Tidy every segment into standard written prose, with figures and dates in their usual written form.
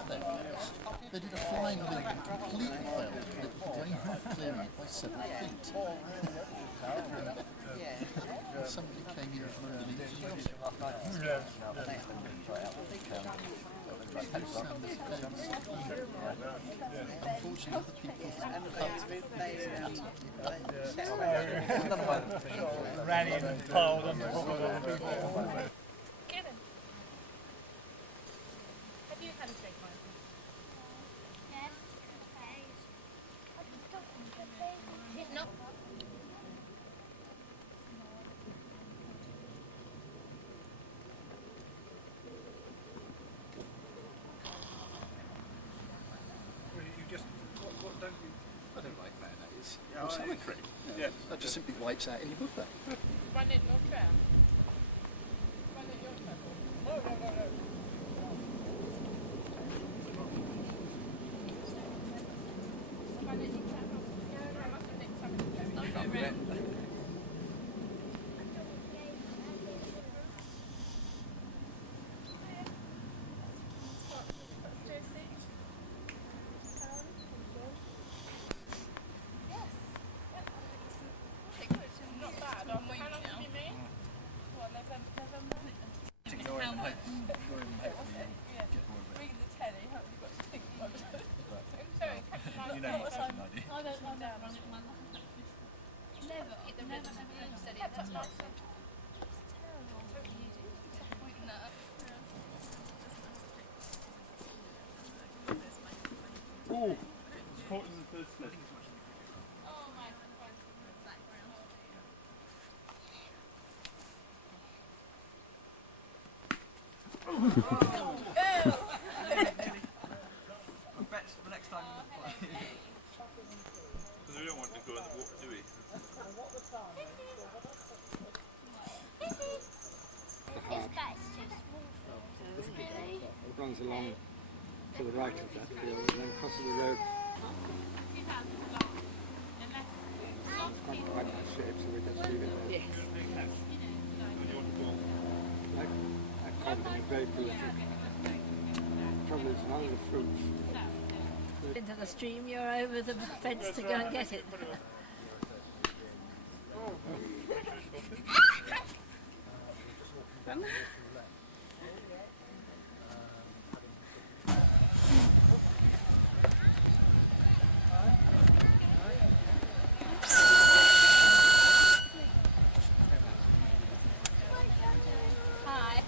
got there first. They did a flying leap and completely failed clearing it by 7 feet. Somebody came in from underneath. Unfortunately, other people ran in and piled on the people. Kevin, have you had a steak knife? Yes. No. I don't like mayonnaise or salad cream. That just simply wipes out any butter. Run it your chair. Run it your chair. No. Run it your chair. No, I must have nicked some of the chair. Don't go round. You know what's happening, do you? I don't run it my life. Never. It's terrible. Oh, caught in the first slip. Because we don't want to go in the water, do we? It runs along to the right of that field and then crosses the road. It's not quite that shape, so we just leave it there. Yes. That Crondall is very prolific. The trouble is none of the fruits. Into the stream, you're over the fence to go and get it. Hi.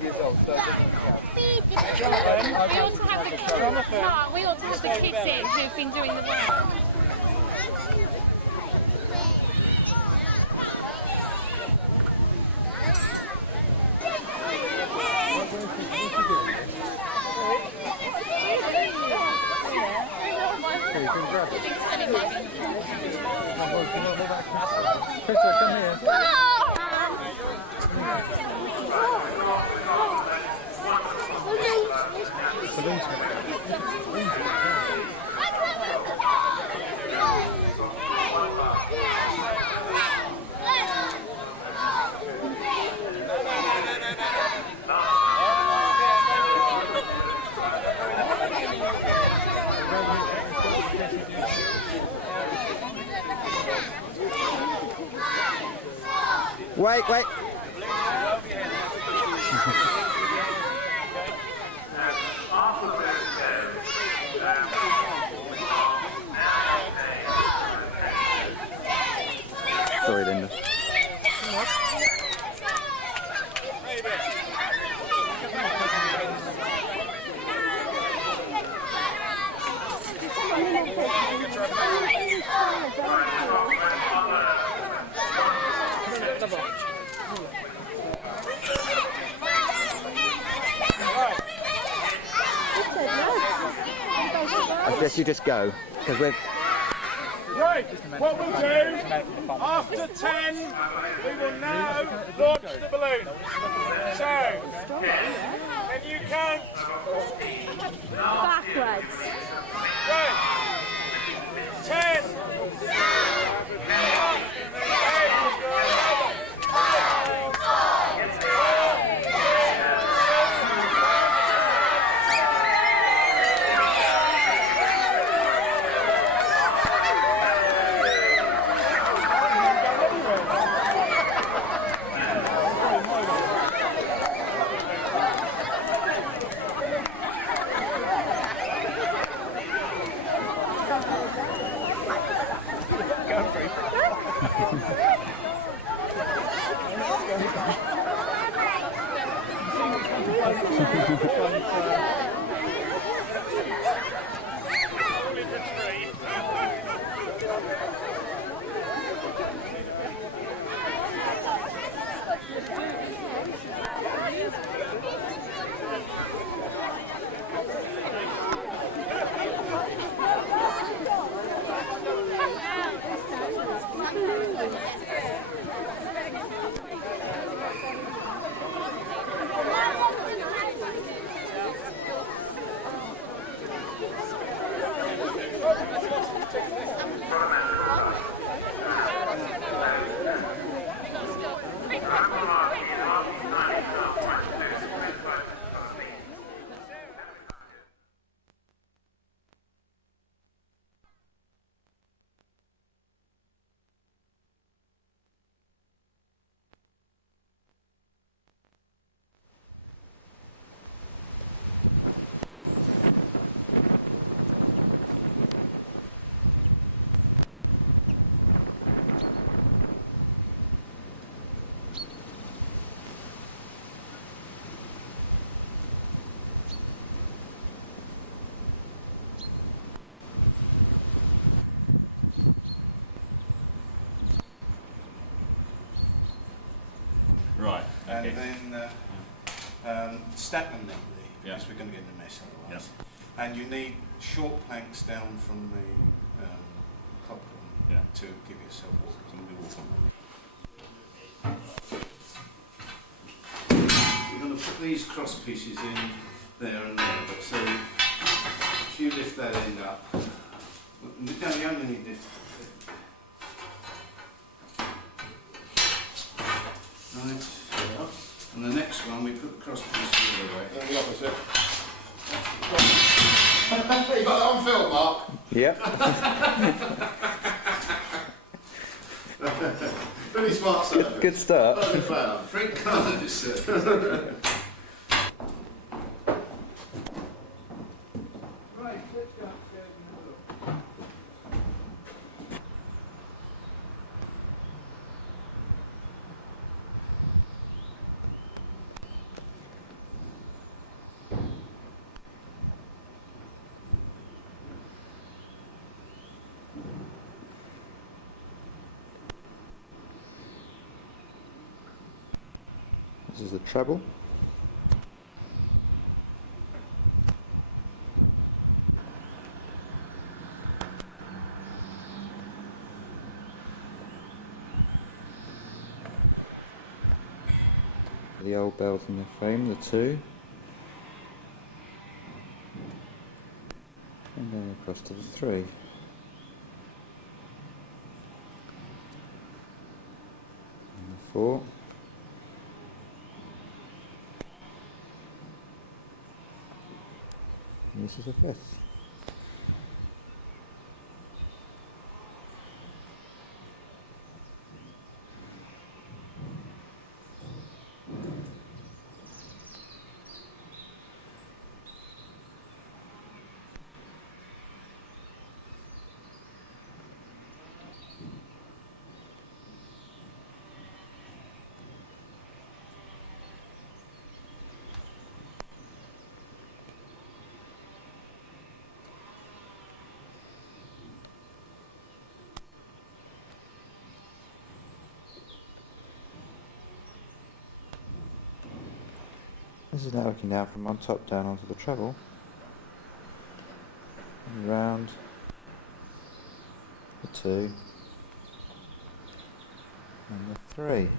Years old. We ought to have the kids. We ought to have the kids in who've been doing the work. Wait, wait. Sorry, Linda. I guess you just go, because we're... Right, what we'll do, after 10, we will now launch the balloon. So, can you count? Backwards. Right, 10, 9, Right. And Okay. then stack them neatly, because we're going to get in a mess otherwise. And you need short planks down from the cockpit to give yourself water. You're going to put these cross pieces in there and there, but so if you lift that end up, you only need this. Right. And the next one, we put the cross piece the other way. And the opposite. You got that on film, Mark? Yep. Really smart service. Good start. Well found. Frank Carter is service. Right, let's go upstairs and have a look. This is the treble. The old bells in the frame, the two. And then across to the three. And the four. And this is the fifth. This is now looking down from on top down onto the treble, and round the two and the three.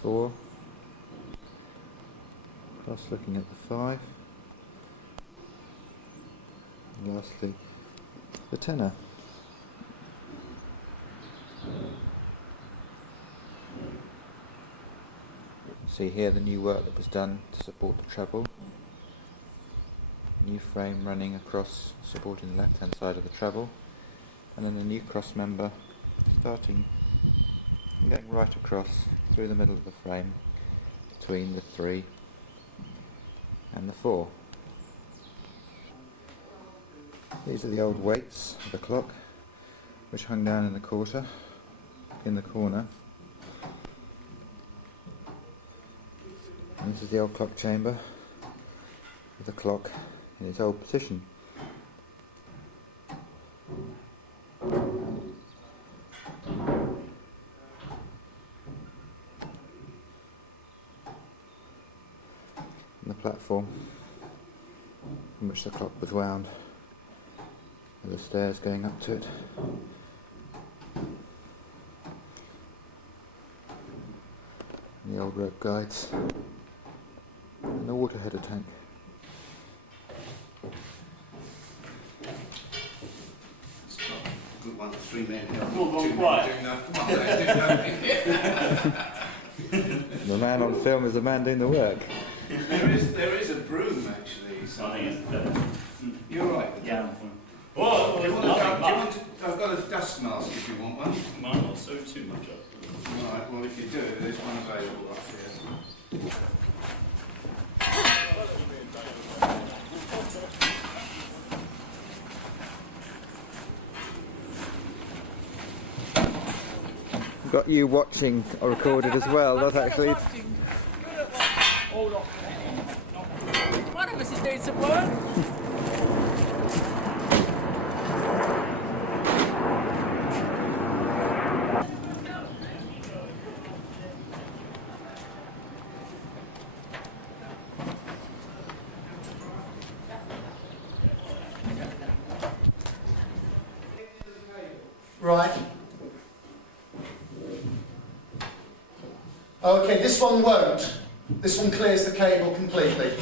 Four, cross looking at the five, and lastly the tenor. See here the new work that was done to support the treble. New frame running across, supporting the left hand side of the treble, and then the new cross member starting and going right across through the middle of the frame between the three and the four. These are the old weights of the clock, which hung down in the corner. And this is the old clock chamber with the clock in its old position. And the platform from which the clock was wound, with the stairs going up to it. And the old rope guides. And the water header tank. It's got a good one, 3 men here. The man on film is the man doing the work. There is a broom actually. So I think it's better. you're right with that. Well, Do you want I've got a dust mask if you want one. mine will sew too much up. Right, well if you do, there's one available up here. Got you watching or recorded as well, not actually. One of us is doing some work. Right. Okay, this one won't. This one clears the cable completely.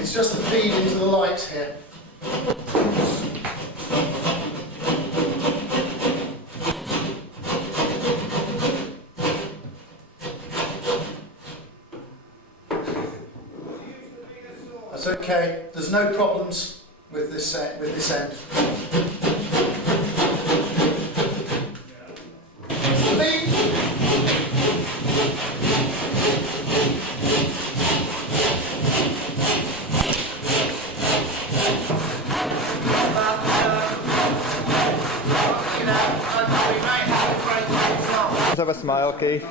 It's just the feed into the light here. That's okay. There's no problems with this end. Let's have a smile, Keith.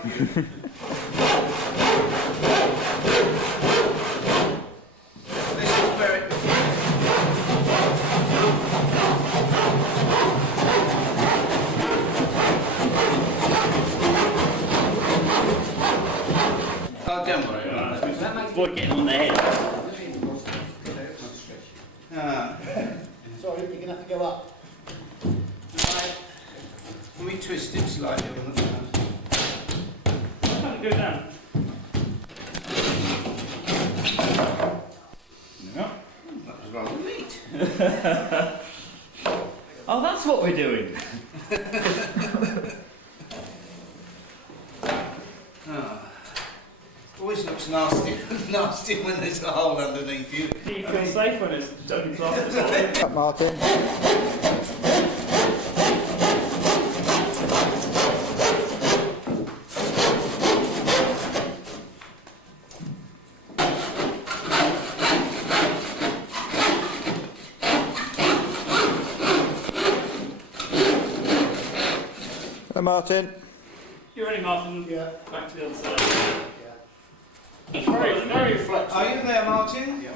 avoid getting on their head. Sorry, you're going to have to go up. Right. Can we twist it slightly on the front? Go down. No. That was rather neat. Oh, that's what we're doing. Always looks nasty, nasty when there's a hole underneath you. Do you feel safe when it's only plaster? Up, Martin. Hello, Martin. You ready, Martin? Yeah. Back to the other side. Very, very flexible. Are you there, Martin? Yeah.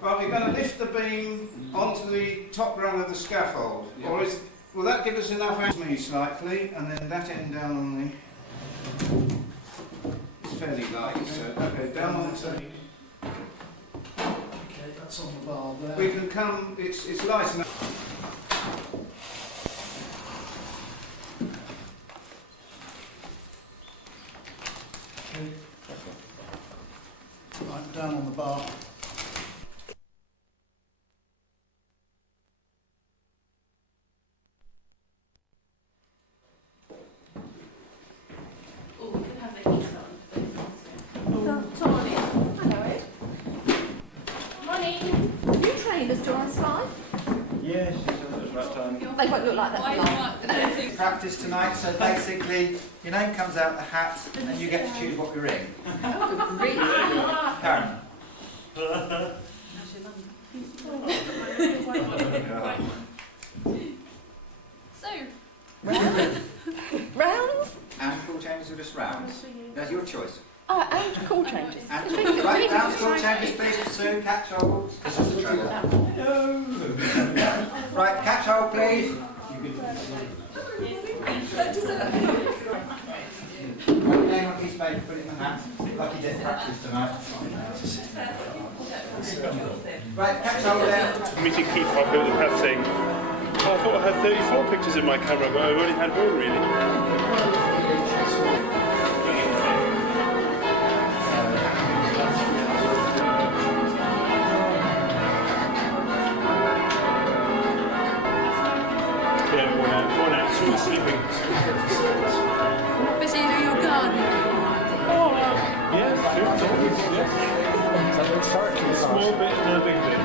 Right, we're going to lift the beam onto the top rung of the scaffold. Yeah. Or will that give us enough me slightly, and then that end down on the... It's fairly light, so... Okay, down onto... Okay, that's on the bar there. We can come... It's light enough. Right, down on the bar. Oh, we could have the heat on. Tony. Hello. Morning. You trainers do on slide? Yes, it's about time. They won't look like that. Practice tonight, so basically your name comes out the hat and you get to choose what we ring. Karen. So, Rounds? And call changes are just rounds. That's your choice. Oh, and call changes. And right, rounds, call changes, please. Sue, catch hold. This is the trouble. Right, catch hold, please. Write your name on a piece of paper, put it in the hat. Like you did practice tonight. Right, catch hold there. Meeting Keith Hocker at the PAF thing. Oh, I thought I had 34 pictures in my camera, but I only had one really. Yeah, one out, sort of sleeping. Busy in your garden. Oh, yeah, small bit and a big bit.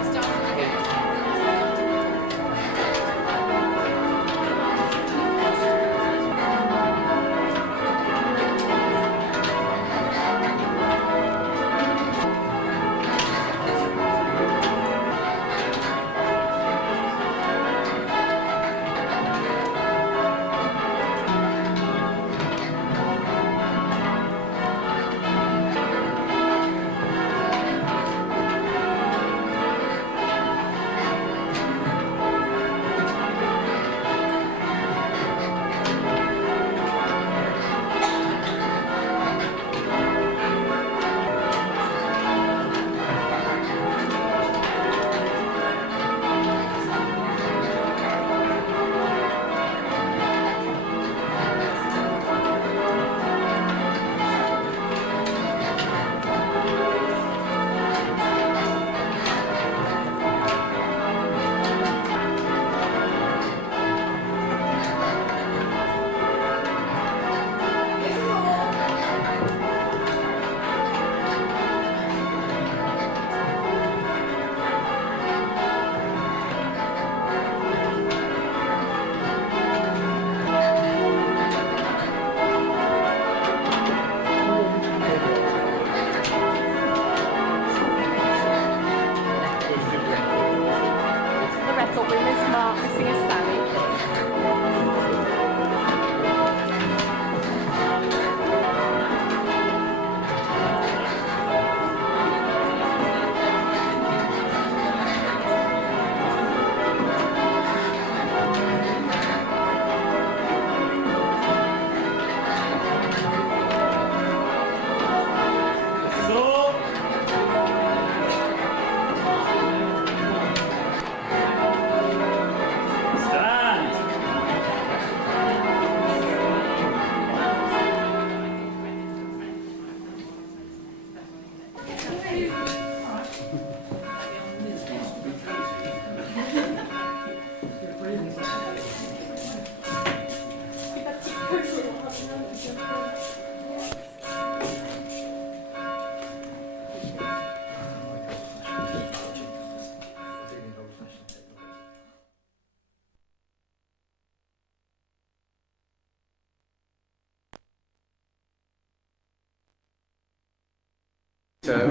So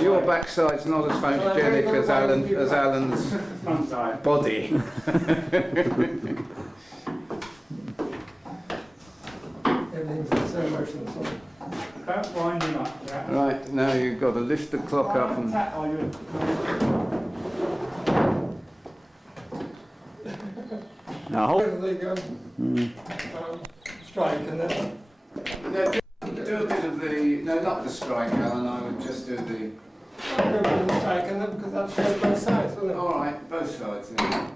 your backside's not as photogenic as Alan's body. Everything's so emotional. Don't wind him up. Yeah. Right, now you've got to lift the clock up and... Now hold. Strike and then... No, do a bit of the... No, not the strike, Alan, I would just do the... Strike and then, because that shows both sides, doesn't it? All right, both sides. Yeah.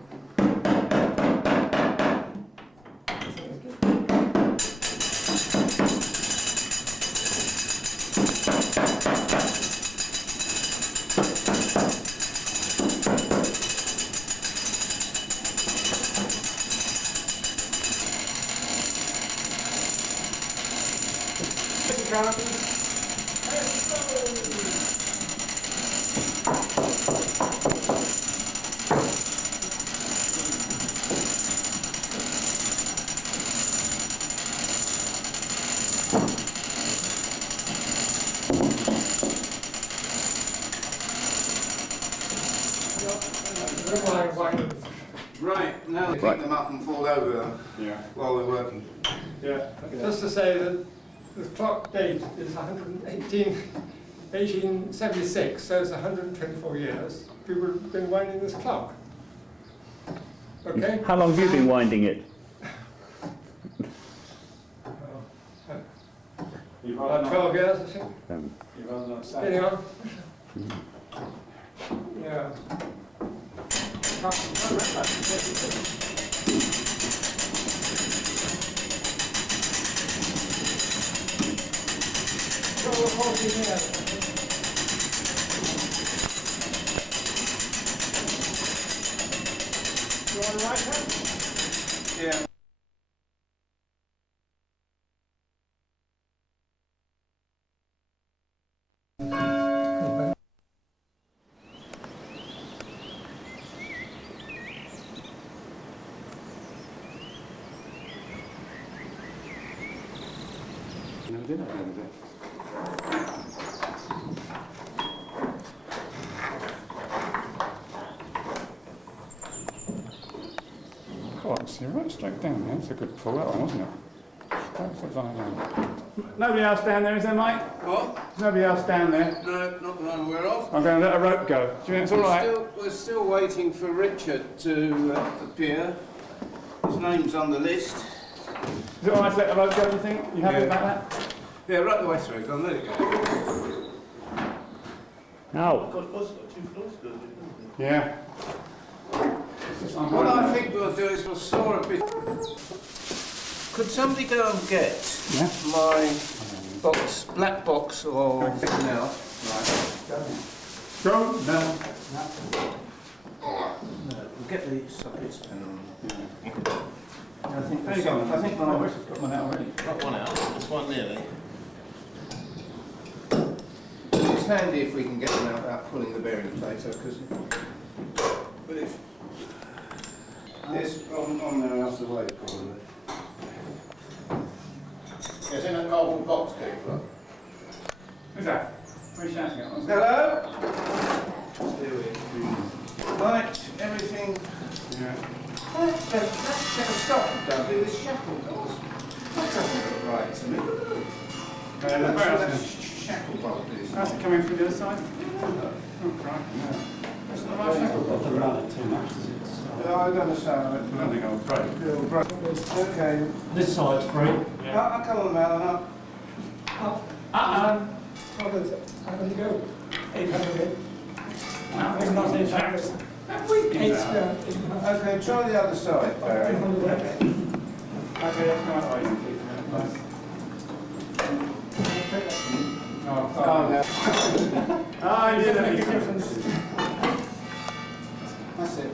Right, now we pick them up and fall over while we're working. Yeah. Just to say that the clock date is 1876, so it's 124 years. People have been winding this clock. Okay? How long have you been winding it? About 12 years, I think. Getting on. Yeah. You want to write that? Yeah. You're right straight down there. That's a good pull, that one, wasn't it? Nobody else down there, is there, mate? What? There's nobody else down there. No, not that I'm aware of. I'm going to let a rope go. Do you think it's all right? We're still waiting for Richard to appear. His name's on the list. Is it all right to let the rope go, do you think? You happy about that? Yeah, right the way through. Go on, let it go. No. Yeah. What I think we'll do is we'll saw a bit... Could somebody go and get my box, black box or now? Right. Go now. We'll get the sockets pen on. I think There you go. I think my wife has got one out already. Got one out. This one nearly. it's handy if we can get them out without pulling the bearing plate, because... But if... It's on there out of the way, probably. It's in a cardboard box, Keith, Who's that? Who's shouting at us? Hello? Right, everything... Yeah. Stop, don't do this shackle doors. That doesn't look right to me. Shackle bolt is. How's it coming from the other side? Oh, crikey, no. That's not right shackle. Not to run it too much, is it? I don't understand. I don't think I'll break. It'll break. Okay. This side's free. I'll come on, Alan, up. How does it? How does it go? 800. It's not 800. Okay, try the other side, Barry. Okay, that's right. Nice. Oh, no. I did make a difference. That's it.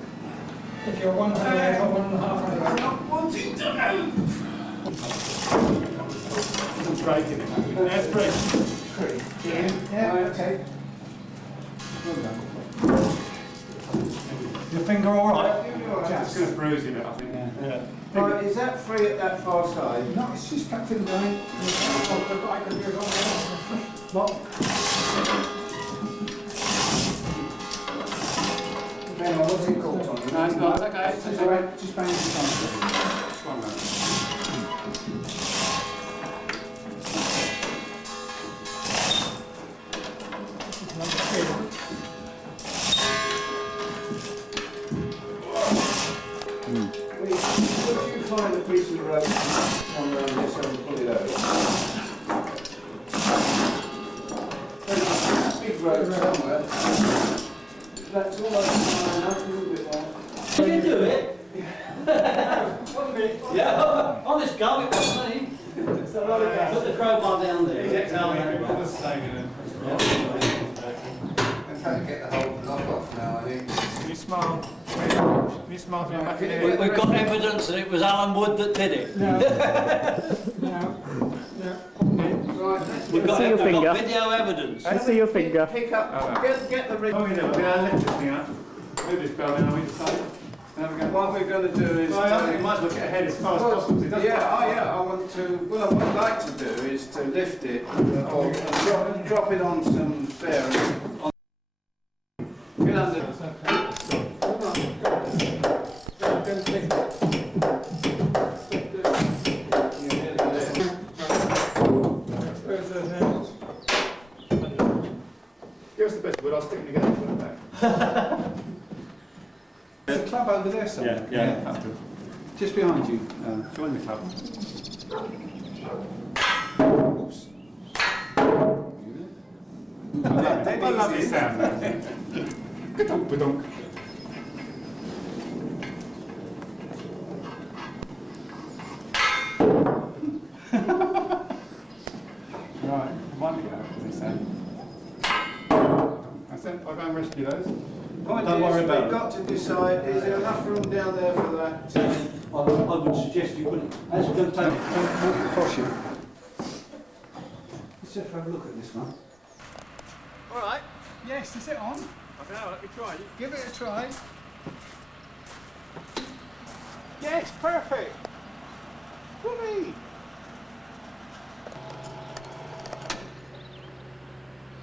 If you're 100 or 1.5. I'm not wanting to move. It's breaking it. That's breaking. Yeah, okay. Well done. Your finger all right? It's going to bruise you, I think. Yeah. Right, is that free at that far side? No, it's just tucked in the line. What? No, it's not. It's okay. Just wait. Just bang it on. Just one moment. Would you find a piece of rope on around this and pull it over? There's a big rope somewhere. That's almost fine enough, a little bit more. Can you do it? Yeah, on this go, it wasn't me. Put the crowbar down there. I'm trying to get the whole knock off now, I think. Can you smile? Can you smile from the back of your head? We've got evidence that it was Alan Wood that did it. No. We've got video evidence. I see your finger. Pick up, get the rig. Oh, you know, we're going to lift this thing up. Move this building on each side. What we're going to do is... Well, I think we might as well get ahead as far as possible. Yeah, I want to... Well, what I'd like to do is to lift it or drop it on some bearings. Get under... Give us the best wood, I'll stick them together and put them back. There's a club over there somewhere. Yeah. Just behind you. Join the club. Oops. I love this sound. Ba-dunk, ba-dunk. Right, might be going this sound. I'll go and rescue those. Don't worry about it. We've got to decide, is there enough room down there for that? I would suggest you put it, as we're going to take it. Cross you. Let's just have a look at this one. All right. Yes, is it on? I don't know, let me try. Give it a try. Yes, perfect. Whoopee.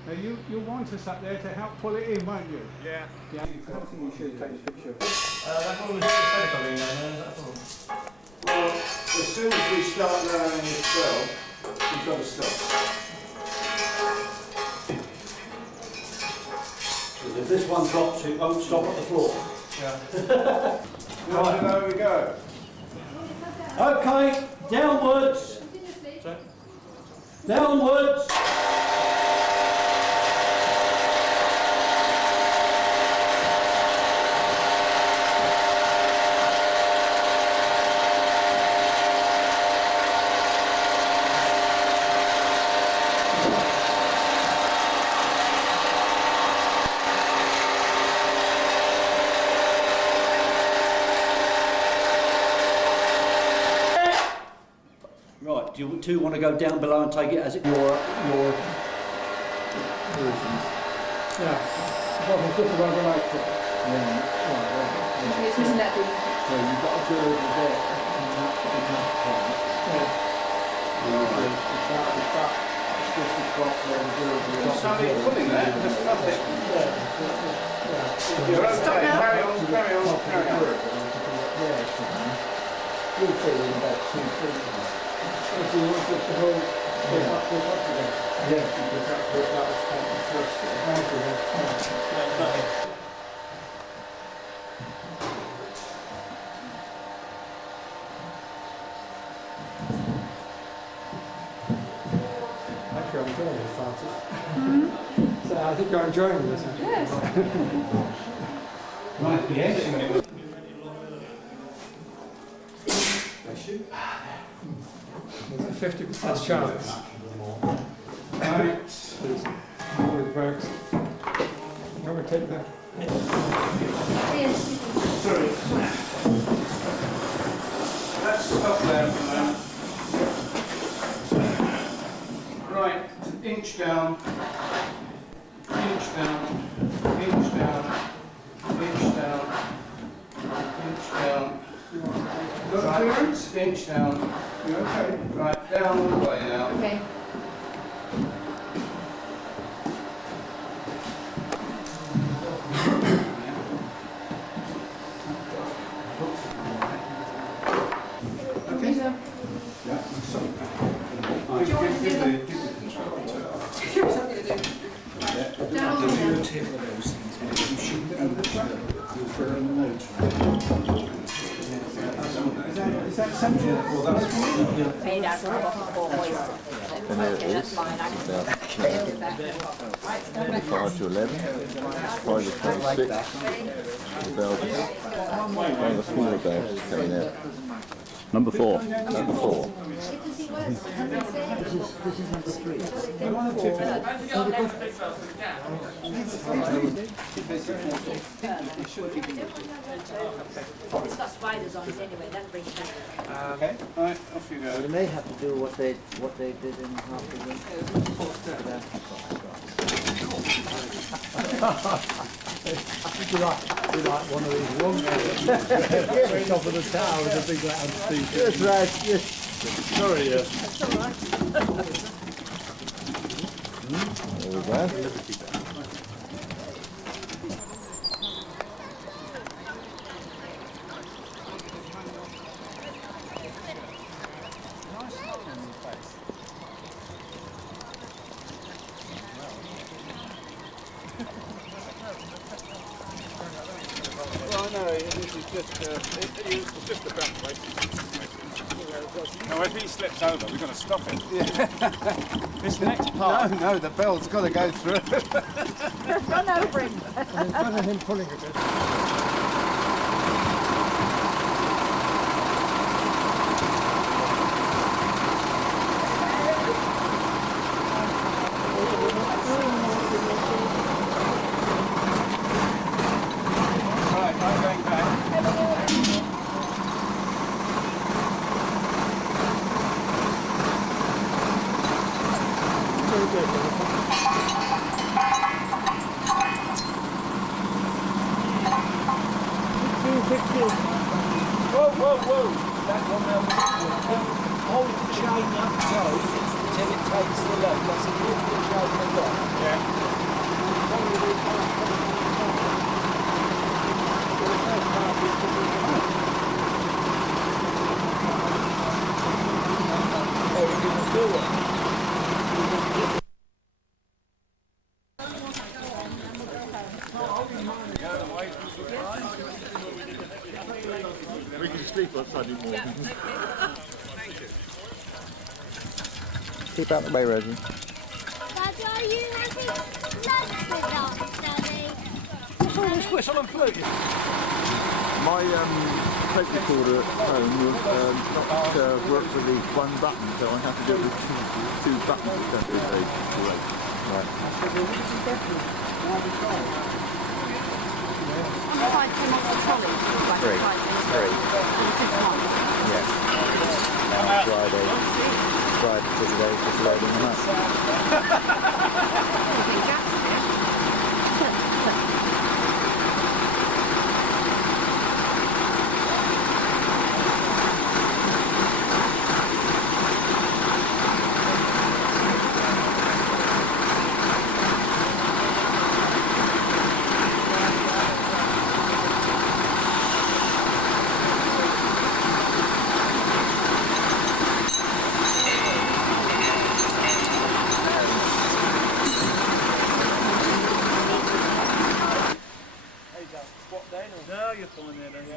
Now you'll want us up there to help pull it in, won't you? Yeah. I think you should take a picture of it. Well, as soon as we start lowering this well, we've got to stop. Because if this one drops, it won't stop at the floor. Yeah. Right, there we go. Okay, downwards. Downwards. Right, do you two want to go down below and take it as it... Your versions. Yeah, well, just about the right foot. Isn't that the... So you've got a girl there. Just across there, the girl. Somebody pulling that, just stop it. You're okay, carry on. You'll feel in about 2 feet. If you want to put the whole thing up again. Yeah, because that was taken first. Actually, I'm enjoying this, Francis. So I think you're enjoying this. Yes. Right, yes. There's a 50% chance. Right. With folks. Can we take that? Yes. Sorry. Let's stop there for now. Right, inch down, inch down, inch down, inch down, inch down. Got clearance? Inch down. You okay? Right, down all the way now. Okay. a tip of those things. You shouldn't you'll burn the motor. Is that something? Well, that's Made out of rock or oyster. And there it is. About 5 to 11. Probably 26. The bells. One of the smaller bells coming out. Number 4. Number 4. This is number 3. It's got spiders on it anyway, that brings it. Okay, right, off you go. They may have to do what they did in half the You're like one of these ones. Top of the tower with a big round speaker. That's right, yes. Sorry, yeah. That's all right. There we go. Well, I know, this is just a bump, basically. No, if he slips over, we've got to stop him. Yeah. This next part... No, the bell's got to go through. Run over him. It's better than him pulling a bit. Whoa. That one there. Hold the chain up tight till it takes the lock. That's a lift the chain and lock. Yeah. Oh, you're going to do it. We can sleep on Sunday morning. Keep out the way, Rosie. Daddy, are you having lunch with us, Daddy? What's all this whistle and fluting? My tape recorder at home will not work with the one button, so I have to do it with two buttons. It's going to be very great. Right. Three. Yes. Now Friday for today, just loading them up. No, you're fine there, don't you?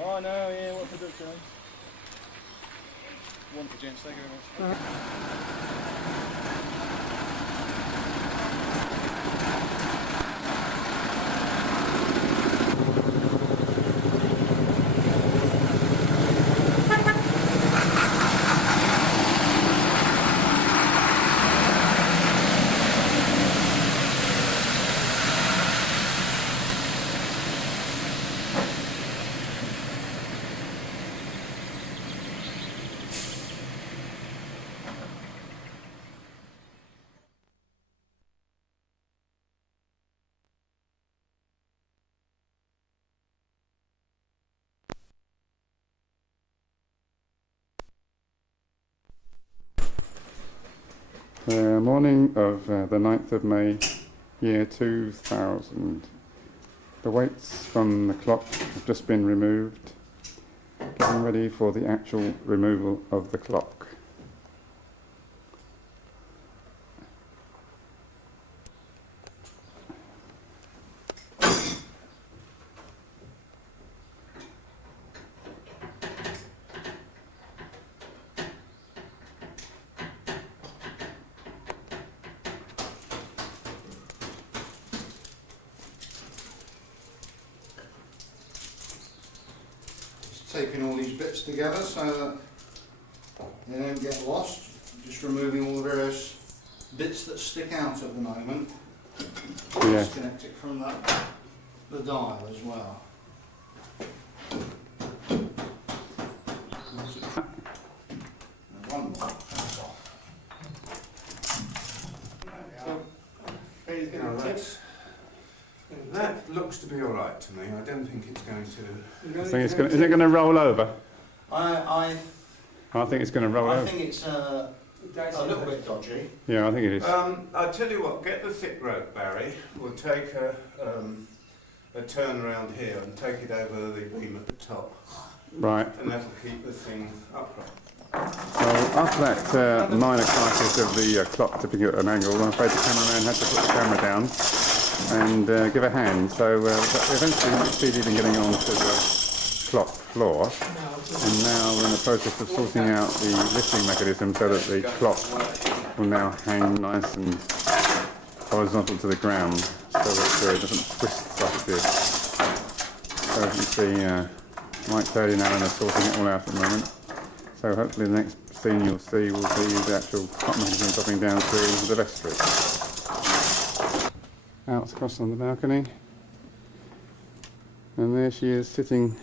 Oh no, yeah, what's the book doing? One for gents, thank you very much. Morning of the 9th of May, year 2000. The weights from the clock have just been removed, getting ready for the actual removal of the clock. taping all these bits together so that they don't get lost. Just removing all the various bits that stick out at the moment. Disconnect it from the dial as well. One more. That looks to be all right to me. I don't think it's going to. I think it's going. Is it going to roll over? I think it's going to roll over. I think it's a little bit dodgy. Yeah, I think it is. I'll tell you what. Get the thick rope, Barry. We'll take a turn around here and take it over the beam at the top. Right. And that'll keep the thing upright. Well, after that minor crisis of the clock tipping at an angle, I'm afraid the cameraman had to put the camera down and give a hand. So eventually we succeeded in getting onto the clock floor, and now we're in the process of sorting out the lifting mechanism so that the clock will now hang nice and horizontal to the ground, so that it doesn't twist like it did. So as you can see, Mike Taylor and Alan are sorting it all out at the moment. So hopefully the next scene you'll see will be the actual clock mechanism dropping down through the vestry. Out across on the balcony, and there she is sitting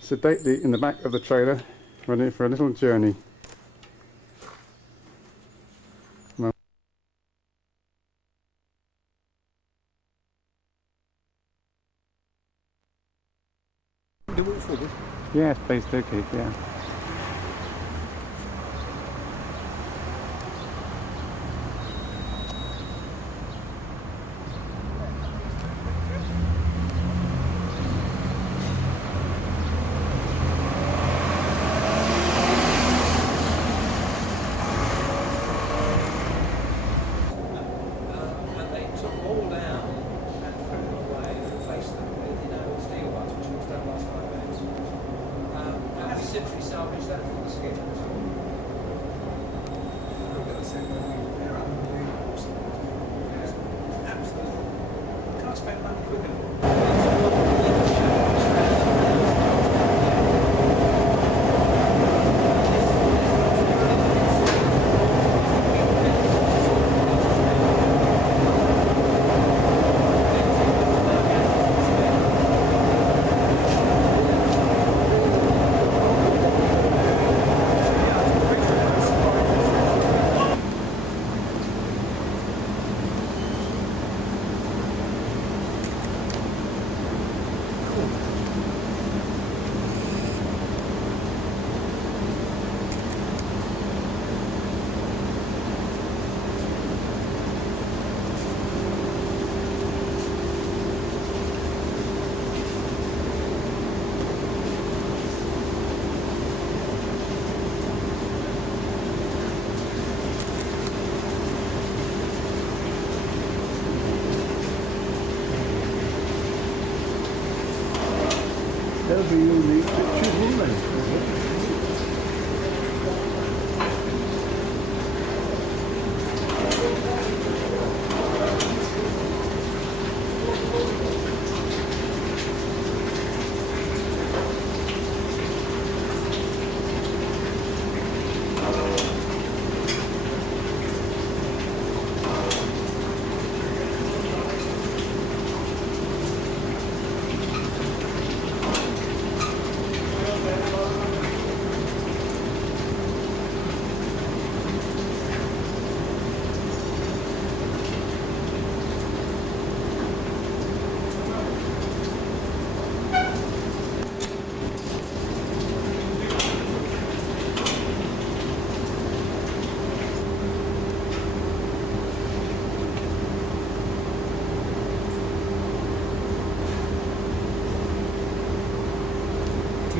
sedately in the back of the trailer, ready for a little journey. Do walk forward? Yes, please do, Keith, yeah. They'll be unique pictures, won't they?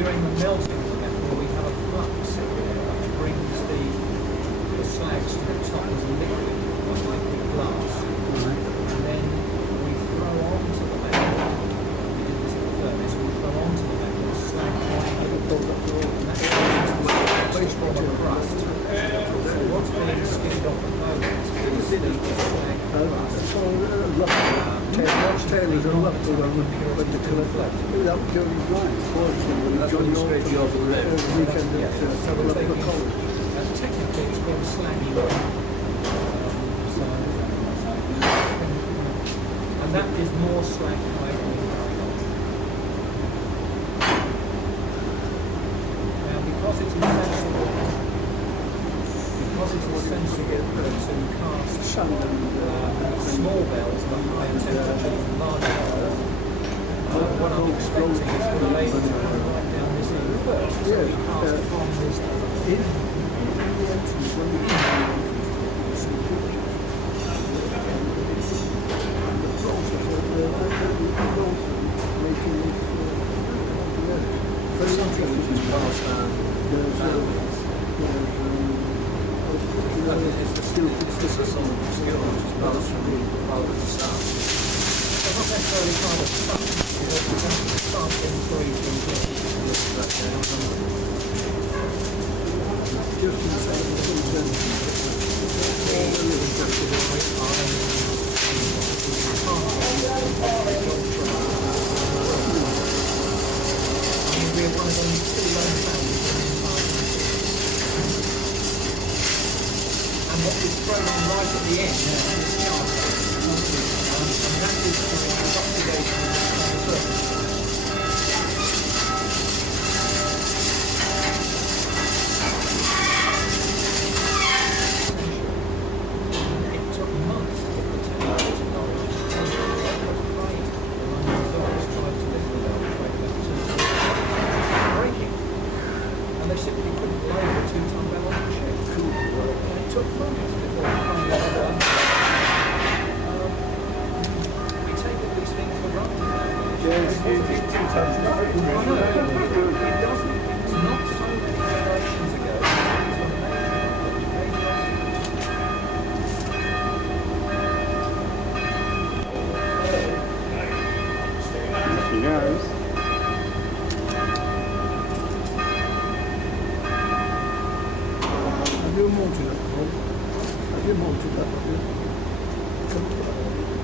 During the melting of the metal, we have a flux which brings the slags to the top as a liquid, like glass. And then we throw onto the metal, this is the furnace, we throw onto the metal a slag point and that is from a crust. So what's being skimmed off the moment is the slag crust. There's a lot to run when the colour flat. That was Johnny's line. That's when you scraped you off the road. Technically it's called slanging. And that is more slag height than now, because it's insensible to cast small bells at higher temperature than large bells, what I'm expecting is for the lady to write down this thing first, so we cast from this in. It's just a sort of skill which is passed from the father to son. It's not necessarily father to son, it's start employee to employee. Just in the same we're one of only 2 lone families in the entire country. And what is thrown on right at the end is charter. And that is for investigation of the It took months to get the technology to know breaking. And they simply couldn't load a 2-ton bell on the ship. And it took months before we finally got done. We take all these things for granted. Yes, it's 2 tons. I know. It doesn't. It's not so many generations ago. There she goes. Have you mounted it, Paul? Have you mounted that? Have you?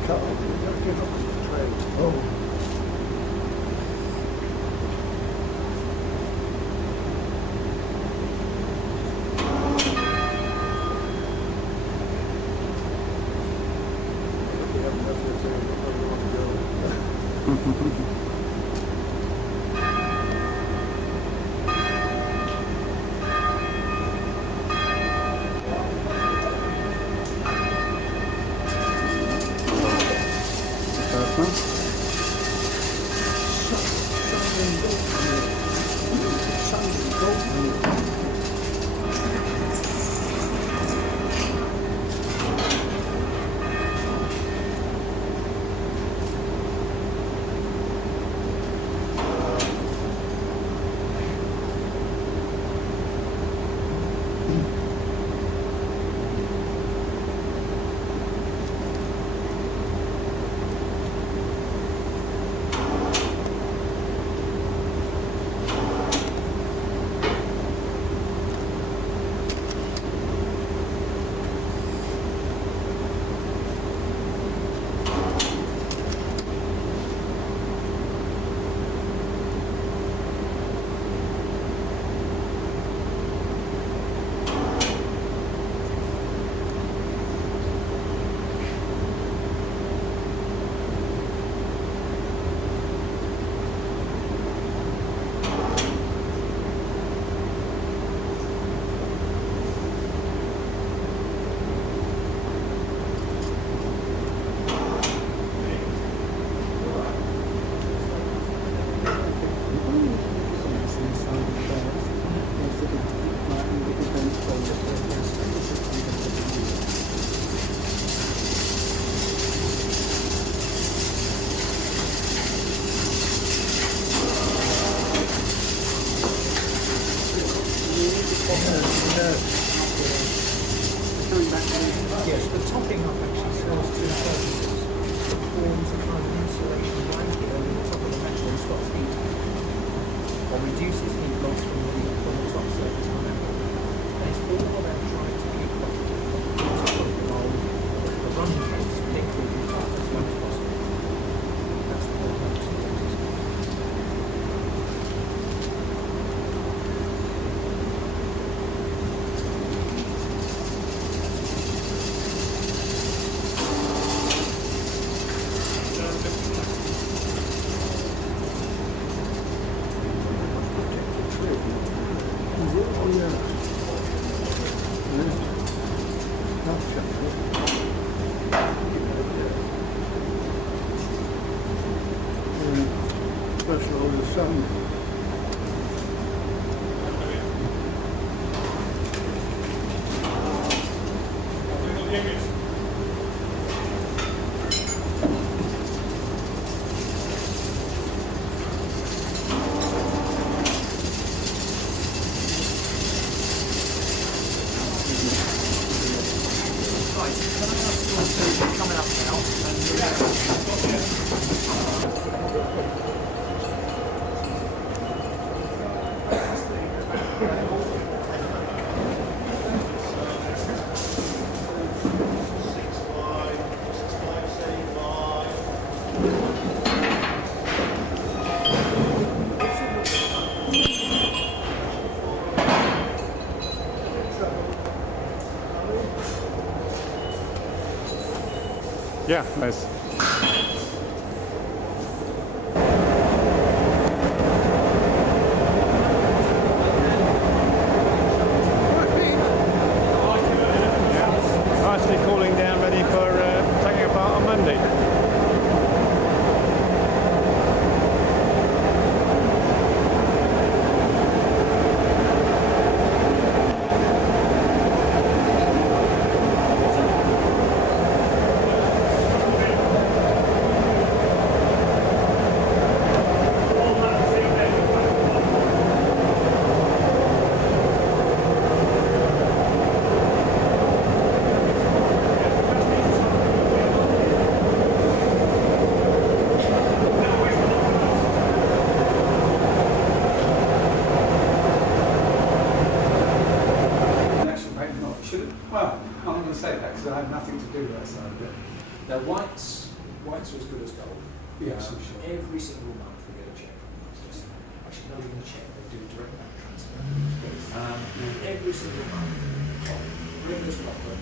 Cut off. Get off the trail. Oh. Yes, the topping up actually serves 2 purposes. It forms a kind of insulation blanket over the top of the metal and stops heat, or reduces heat loss from the top surface of the metal. And it's all about trying to keep the top of the mold, the running face liquid and tight as much as possible. Yeah, nice. Nicely cooling down, ready for taking apart on Monday. Well, I'm not going to say that because I had nothing to do with that side of it. Now, whites are as good as gold. Yes, I'm sure. Every single month we get a check from the business. Actually, not even a check, they do direct bank transfer. Every single month, regulars proper,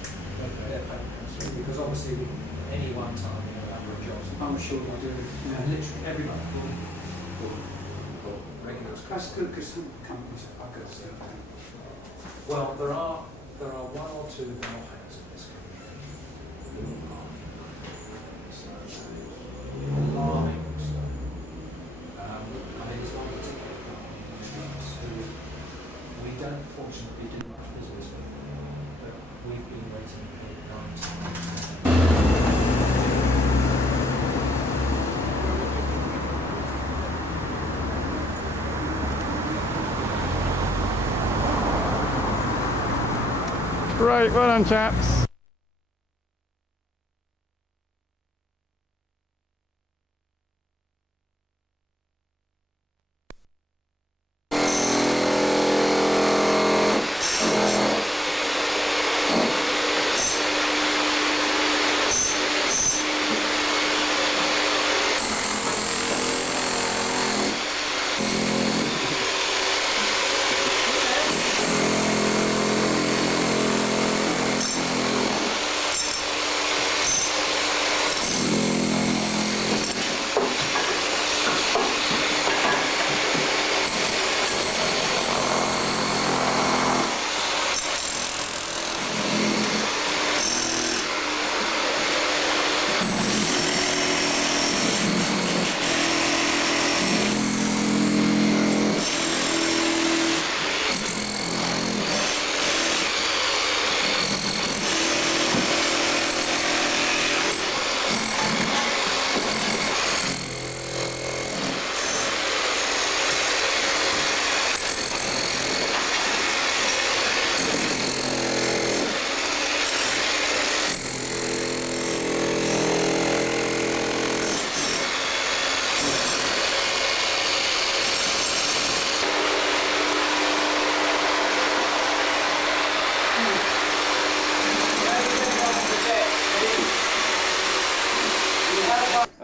their payment comes through. Because obviously, at any one time, you have a number of jobs. I'm sure they do. Yeah. Literally every month. Regulars. That's good because some companies are good at that. Well, there are one or two more hands in this country. Alarming. I mean, it's like a ticket company who we don't fortunately do much business with, but we've been waiting for 9 times. Right, well done, chaps.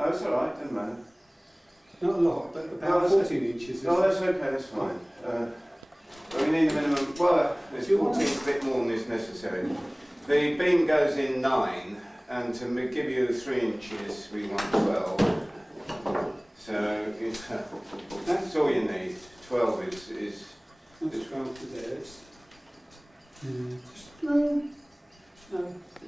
Oh, it's all right, doesn't matter. Not a lot, but about 14 inches. No, that's okay, that's fine. But we need a minimum, well, there's 14, a bit more than is necessary. The beam goes in 9, and to give you 3 inches, we want 12. So that's all you need. 12 is That's 12 to there. No,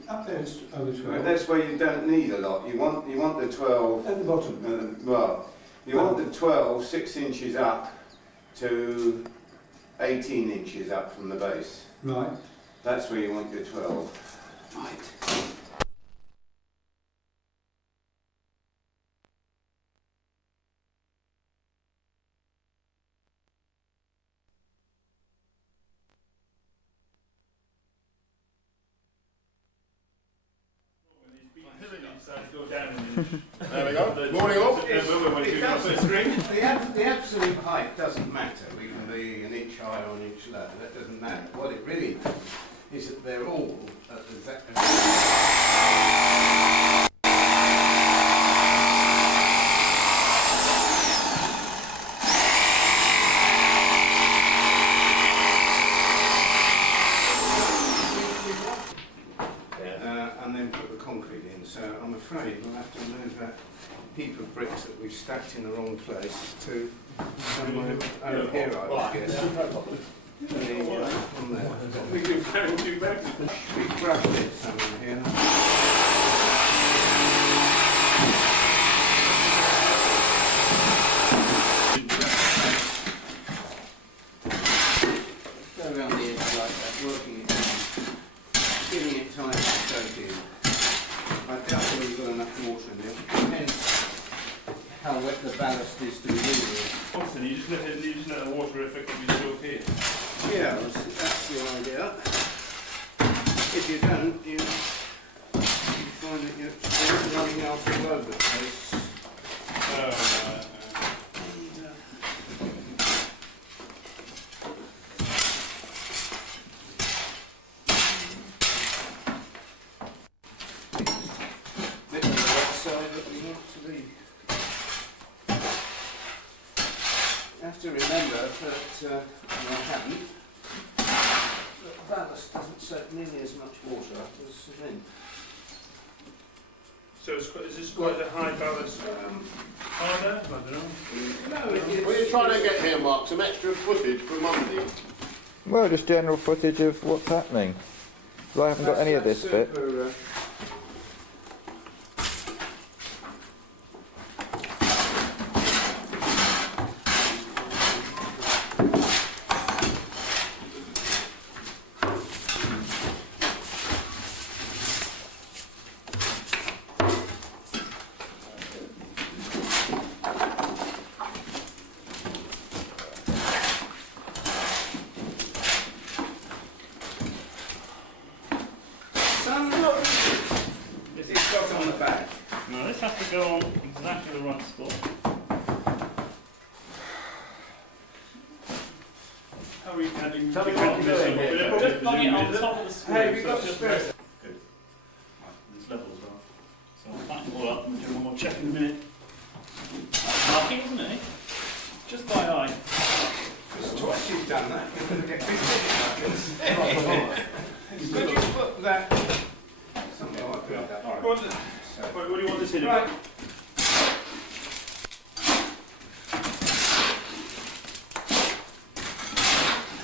up there it's over 12. That's where you don't need a lot. You want the 12 at the bottom. Well, You want the 12 6 inches up to 18 inches up from the base. Right. That's where you want your 12. Right. There we go. Morning all. The absolute height doesn't matter. We can be an inch higher or an inch lower. That doesn't matter. What it really matters is that they're all at exactly. And then put the concrete in. So I'm afraid we'll have to move that heap of bricks that we've stacked in the wrong place to somewhere over here, I would guess. On there. We can carry 2 bags. We crushed it somewhere here. Go around the edge like that, working it down, giving it time to soak in. I doubt that we've got enough water in there. It depends how wet the ballast is to begin with. Austin, you just let the water effectively soak in. Yeah, that's the idea. If you don't, you find that you're running out all over the place. Bit on the right side that we want to be. You have to remember that, I haven't, that ballast doesn't soak nearly as much water up as cement. So is this quite a high ballast? Harder? I don't know. No, it is. What are you trying to get here, Mark? Some extra footage for Monday? Well, just general footage of what's happening. Well, I haven't got any of this bit. On the back. No, this has to go on exactly the right spot. How are you adding? Tell me what you're doing here. Just plug it on top of the screw. Hey, we've got so the just spare. Good. It's level as well. So I'll back it all up and do one more check in a minute. That's marking, isn't it? Just by eye. Because twice you've done that, you're going to get big buckets. Could you put that? Something like that. Alright, what do you want this in? Right.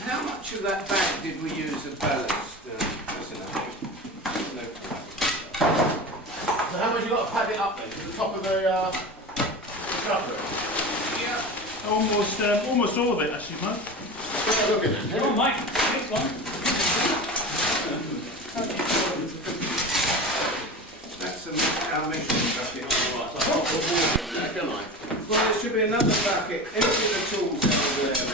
How much of that bag did we use as ballast? Listen, So how much you got to pad it up then? To the top of the shutter? yeah. Almost all of it, actually, Mike. Yeah, look at it. Come on, Mike. Next one. That's our measuring bucket. Well, there should be another bucket. Empty the tools over there.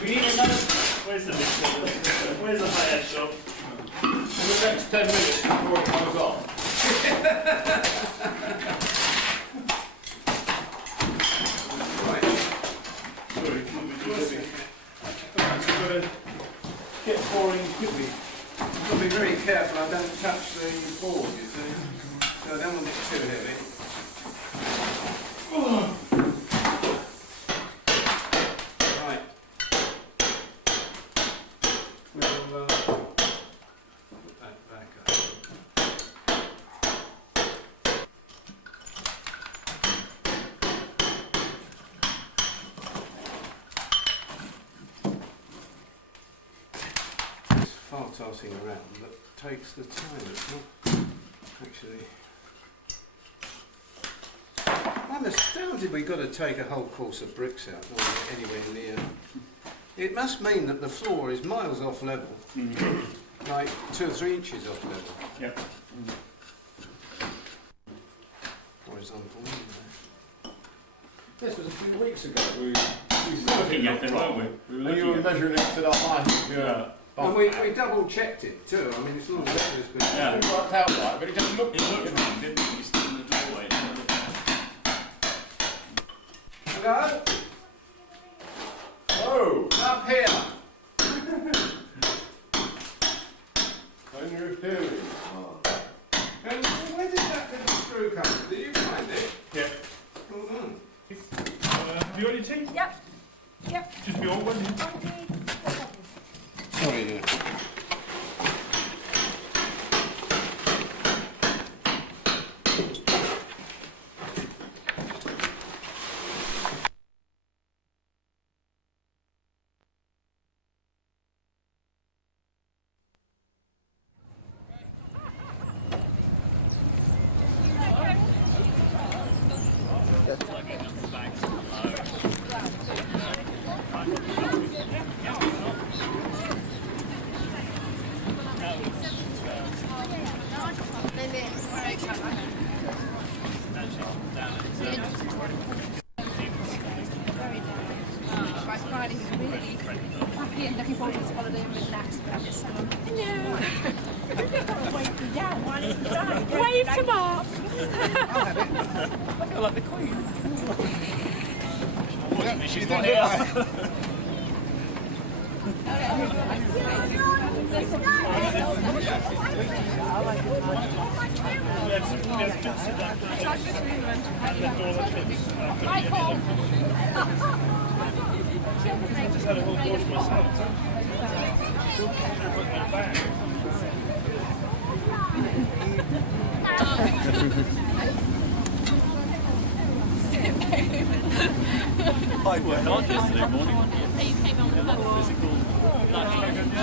We need another. Where's the mixer? Where's the high-end shop? In the next 10 minutes before it goes off. Right. Sorry, can we do this? Right, so we've got to get pouring quickly. I've got to be very careful I don't touch the board, you see. So I don't want it too heavy. Right. We'll put that back up. tossing around that takes the time. It's not actually... I'm astounded we've got to take a whole course of bricks out or anywhere near. It must mean that the floor is miles off level, like 2 or 3 inches off level. Yep. Horizontal. This was a few weeks ago. We were looking at them, weren't we? And you were measuring it to the height of your... And we double checked it too. I mean, it's not as it's been. Yeah. It worked out right, but it just looked... It looked wrong, didn't it? You stood in the doorway. Hello? Oh! Up here! Can you hear me? And where did that little screw come from? Did you find it? Yeah. Well done. Have you got your tea? Yep. Yep. Just be all one. Sorry, dear. Looking forward to this holiday and relax, but I'm just so... No! Wave to Mark! I feel like the Queen. Unfortunately, she's not here. I just had a whole course myself. I worked hard yesterday morning. Physical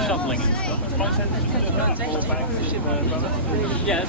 shoveling and stuff. It's my sense just to have 4 bags of yeah.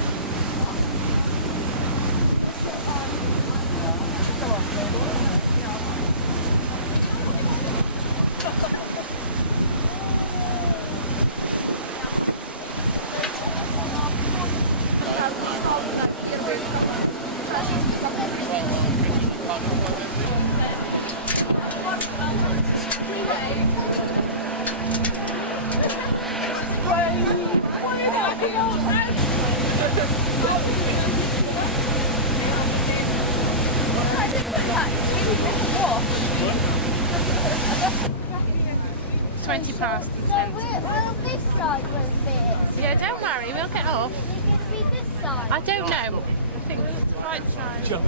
£20 past. Well, this side was it. Yeah, don't worry, we'll get off. It could be this side. I don't know. I think it's the right side. Jump.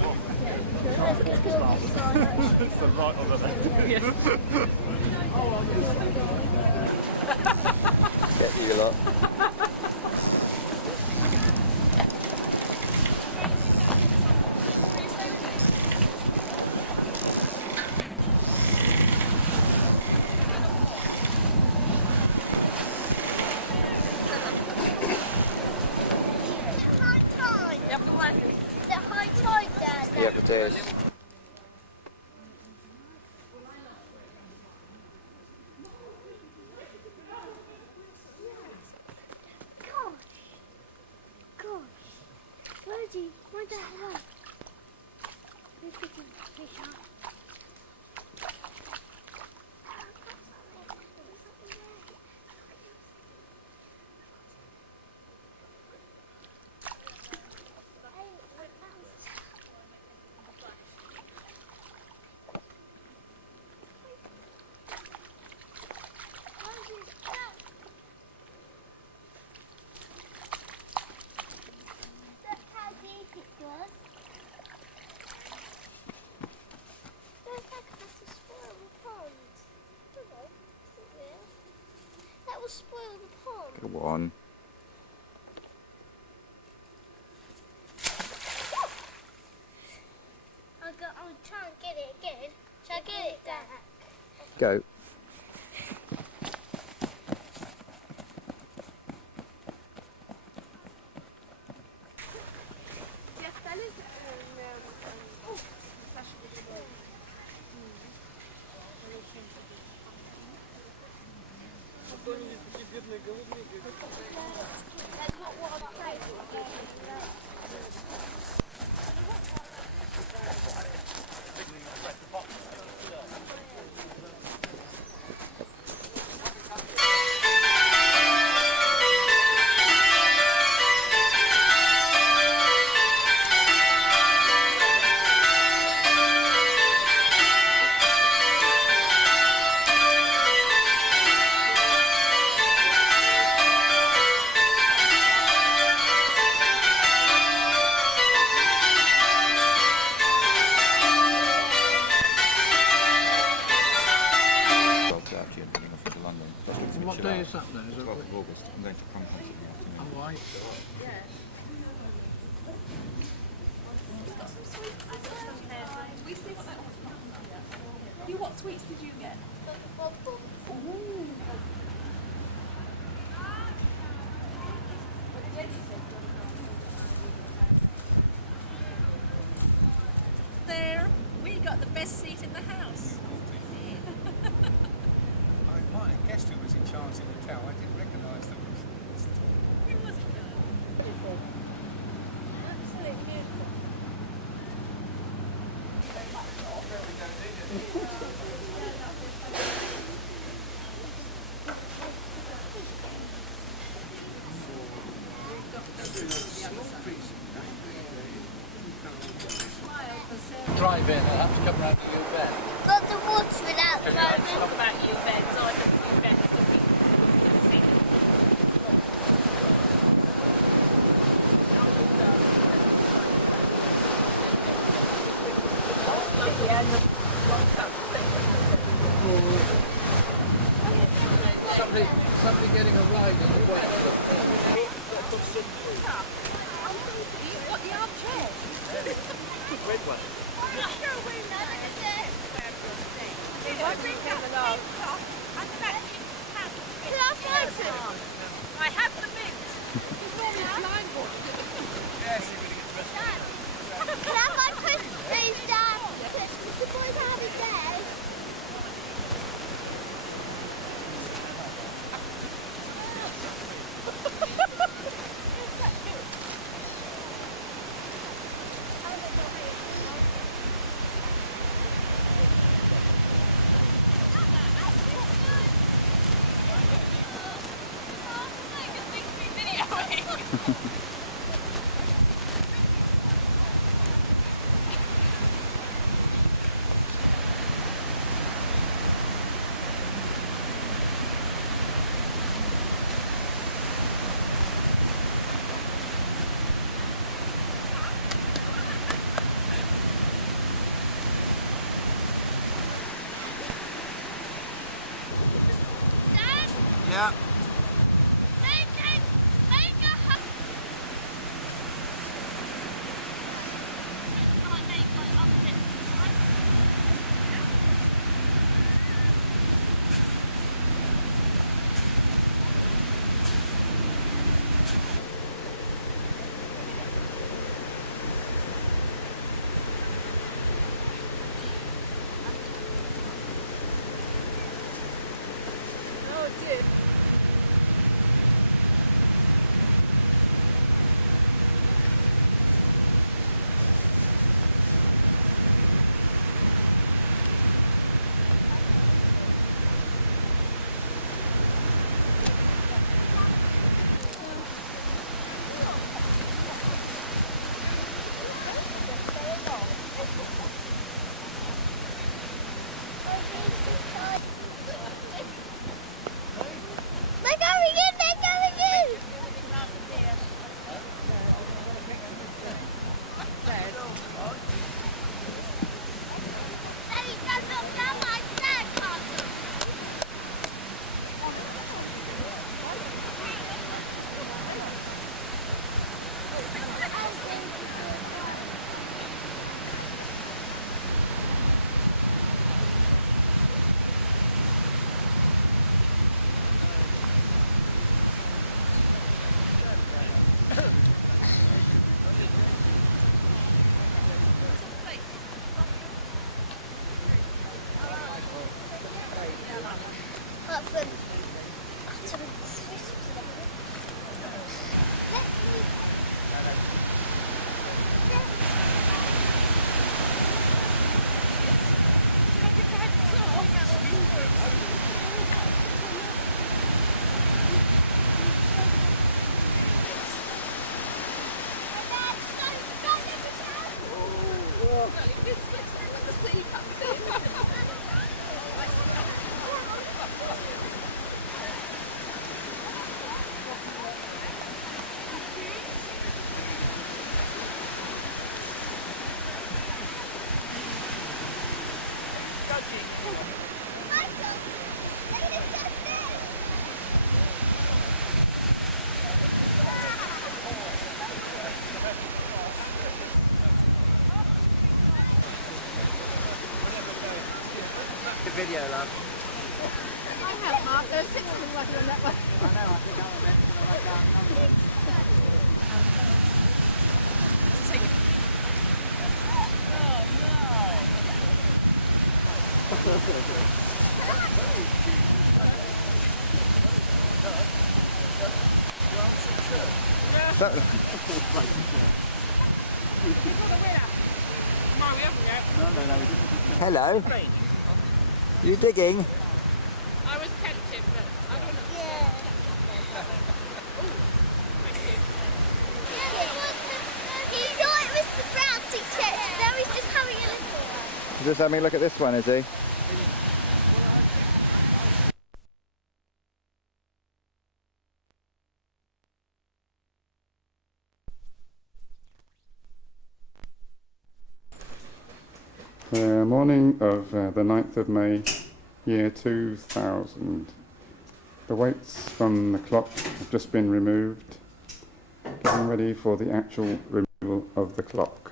Let's go this side. It's the right or the left. Yes. Get you a lot. Is it high tide there? Yep, it is. Where the hell? Where's the fish up? That will spoil the pond. Go on. I'll try and get it again. Shall I get it back? Go. What day is that then? Is it 12th of August. I'm going to Crondall in the afternoon. Oh, why? We see what that was. What sweets did you get? Ooh. There, we got the best seat in the house. I might have guessed who was in charge in the tower. I didn't recognise them. Who was it? Drive in, I'll have to come round to your bed. Got the water without the moment. Talk about you bed, so I think you bed. Somebody getting a ride in the wet. You've got the armchair. Red one. I have the mint. Yes, Can I go put these down? Because the boys are having theirs. Yeah. Oh, dear. The sea comes in. Video, love. I have, Mark. There's 6 of them lucky on that one. I know, I think I was meant to write down numbers. Hello. You digging? I was tempted, but I don't know. Yeah. He thought it was the bouncy tip. Now he's just having a little. Just having a look at this one, is he? Morning of the 9th of May, year 2000. The weights from the clock have just been removed, getting ready for the actual removal of the clock.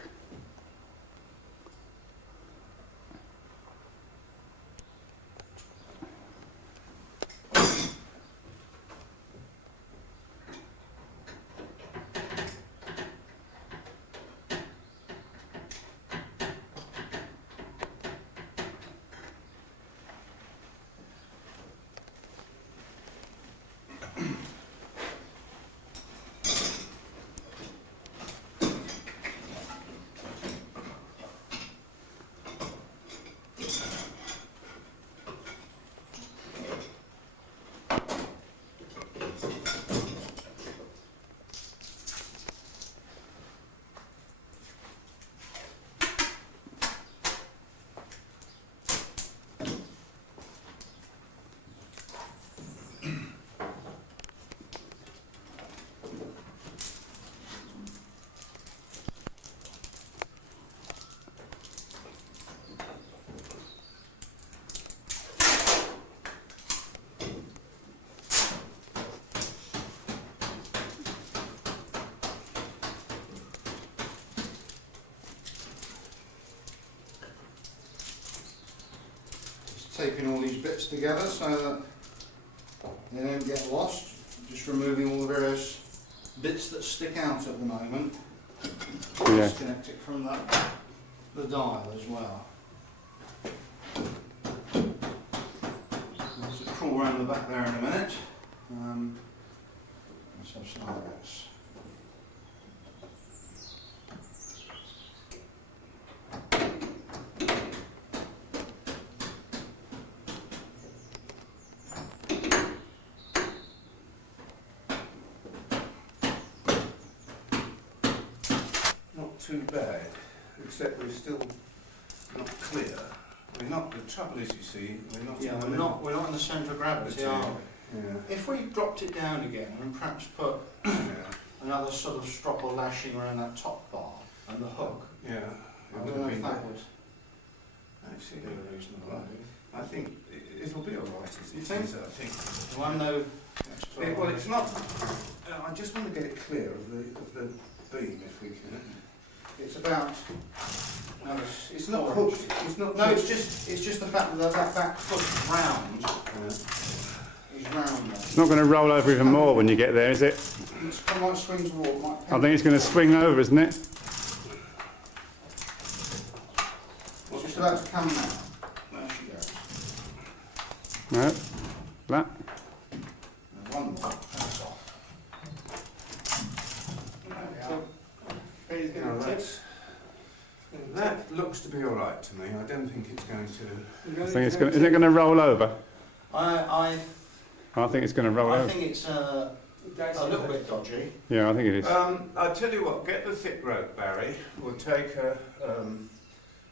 Taping all these bits together so that they don't get lost. Just removing all the various bits that stick out at the moment. Yeah. Disconnect it from the dial as well. Let's just crawl around the back there in a minute. Let's have some of this. Too bad, except we're still not clear. We're not. The trouble is, you see, we're not. Yeah, we're not in the centre of gravity, are we? Yeah. If we dropped it down again and perhaps put another sort of strop or lashing around that top bar and the hook. Yeah. I don't know if that would actually be reasonable. I think it'll be all right. As You think? I think. Well, no. Well, it's not. I just want to get it clear of the beam, if we can. It's about. No, it's not hooked. It's not. No, it's just the fact that that back foot is round. Is round. There. It's not going to roll over even more when you get there, is it? It's kind of like swing to walk. I think it's going to swing over, isn't it? It's just about to come now. There she goes. No. That. And one more. That's off. That looks to be all right to me. I don't think it's going to. I think it's going. Is it going to roll over? I think it's going to roll over. I think it's a little bit dodgy. Yeah, I think it is. I'll tell you what. Get the thick rope, Barry. We'll take a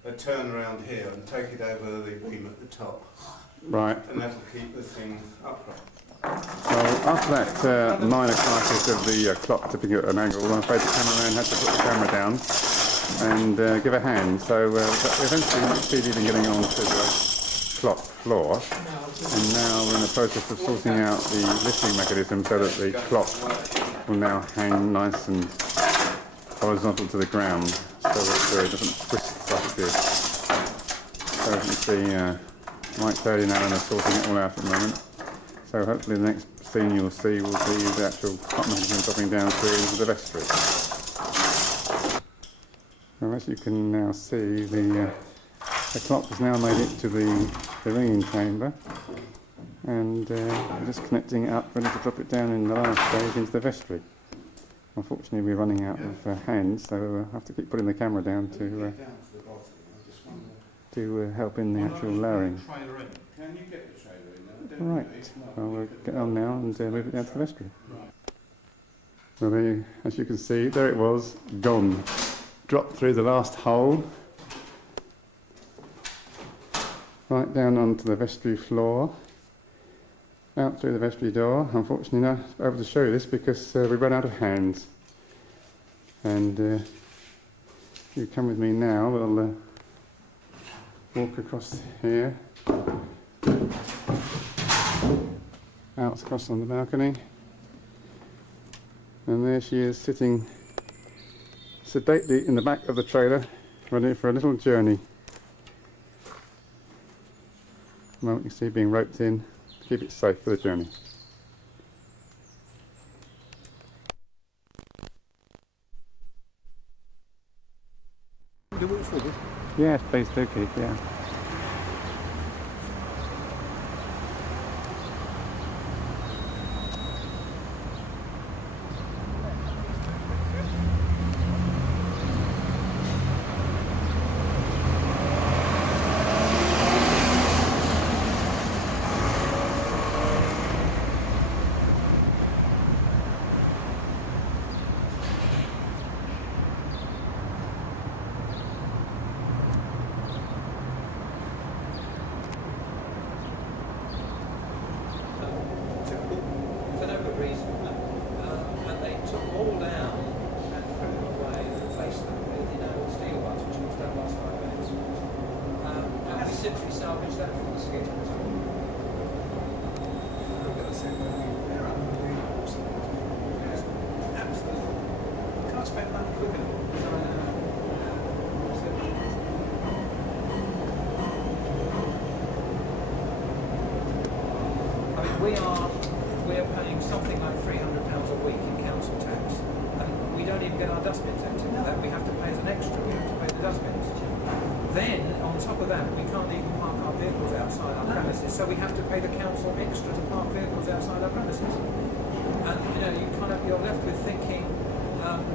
a turn around here and take it over the beam at the top. Right. And that'll keep the thing upright. Well, after that minor crisis of the clock tipping at an angle, I'm afraid the cameraman had to put the camera down and give a hand. So eventually we succeeded in getting onto the clock floor, and now we're in the process of sorting out the lifting mechanism so that the clock will now hang nice and horizontal to the ground, so that it doesn't twist like it did. So as you can see, Mike, Terry and Alan are sorting it all out at the moment. So hopefully the next scene you'll see will be the actual clock mechanism dropping down through into the vestry. Well, as you can now see, the clock has now made it to the ringing chamber, and we're just connecting it up, ready to drop it down in the last stage into the vestry. Unfortunately, we're running out of hands, so we'll have to keep putting the camera down to help in the actual lowering. Can you get the trailer in there? Right, well, we'll get on now and move it down to the vestry. Well, there, as you can see, there it was, gone. Dropped through the last hole, right down onto the vestry floor, out through the vestry door. Unfortunately, not able to show you this because we ran out of hands. And you come with me now, we'll walk across here, out across on the balcony, and there she is sitting sedately in the back of the trailer, ready for a little journey. The moment you see being roped in to keep it safe for the journey. Do you walk forward? Yes, please do, Keith, yeah. For no good reason, and they took them all down and threw them away and replaced them with, steel ones, which was that last 5 minutes. And we simply salvaged that from the skid. Absolutely. Can't spend that quick enough. I mean, we're paying something like £300 a week in council tax, and we don't even get our dustbins emptied for that. We have to pay as an extra. We have to pay the dustbins. Then, on top of that, we can't even park our vehicles outside our premises, so we have to pay the council extra to park vehicles outside our premises. And you're left with thinking,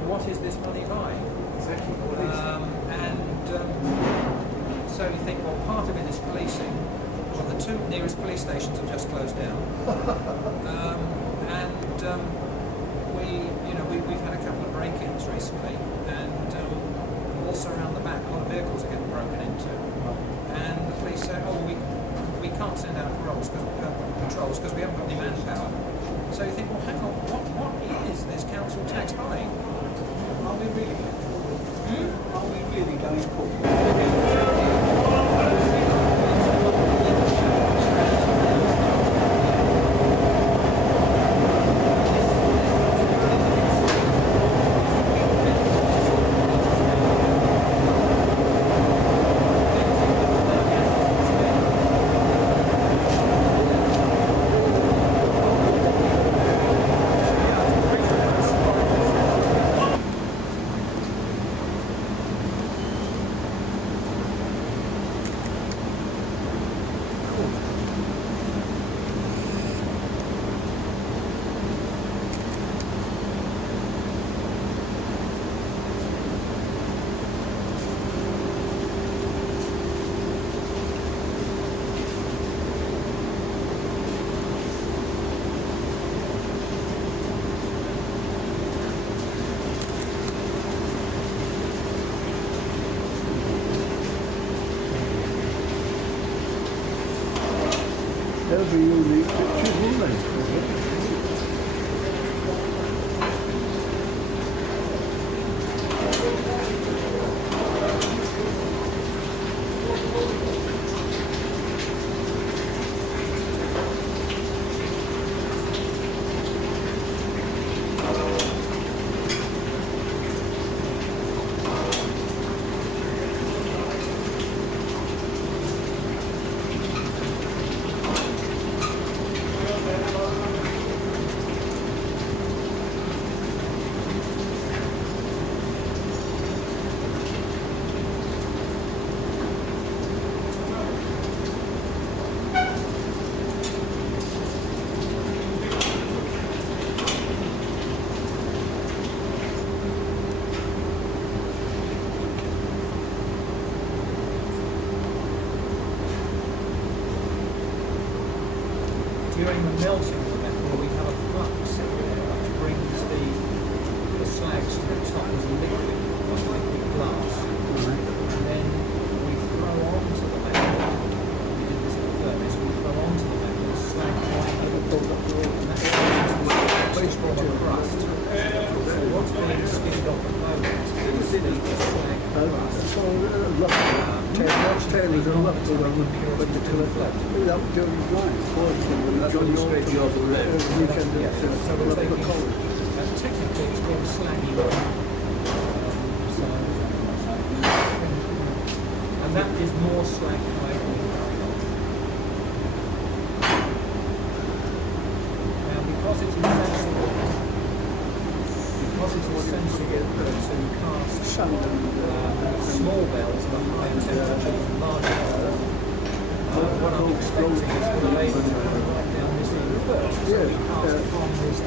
what is this money buying? Exactly. So you think, well, part of it is policing. Well, the 2 nearest police stations have just closed down, we've had a couple of break-ins recently, and also around the back, a lot of vehicles are getting broken into, and the police say, oh, we can't send out patrols because we haven't got any manpower. So you think, well, hang on, what is this council tax buying? Are we really going forward? Are we really going forward? They'll be unique pictures, won't they? During the melting of the metal, we have a flux which brings the slags to the top as a liquid, like glass. And then we throw onto the metal, in this furnace, we throw onto the metal a slag and that forms the waste rock crust. So what's being skimmed off at the moment is the slag crust. Tailors are up to them when they collect that. That was Johnny's line. That's when you spread you over the road. Weekend at college. Technically it's called slaggy rock. And that is more slag than now because it's insensible to cast small bells at high temperature and large bells, what I'm expecting is for the labour to write down this in reverse. So we cast upon this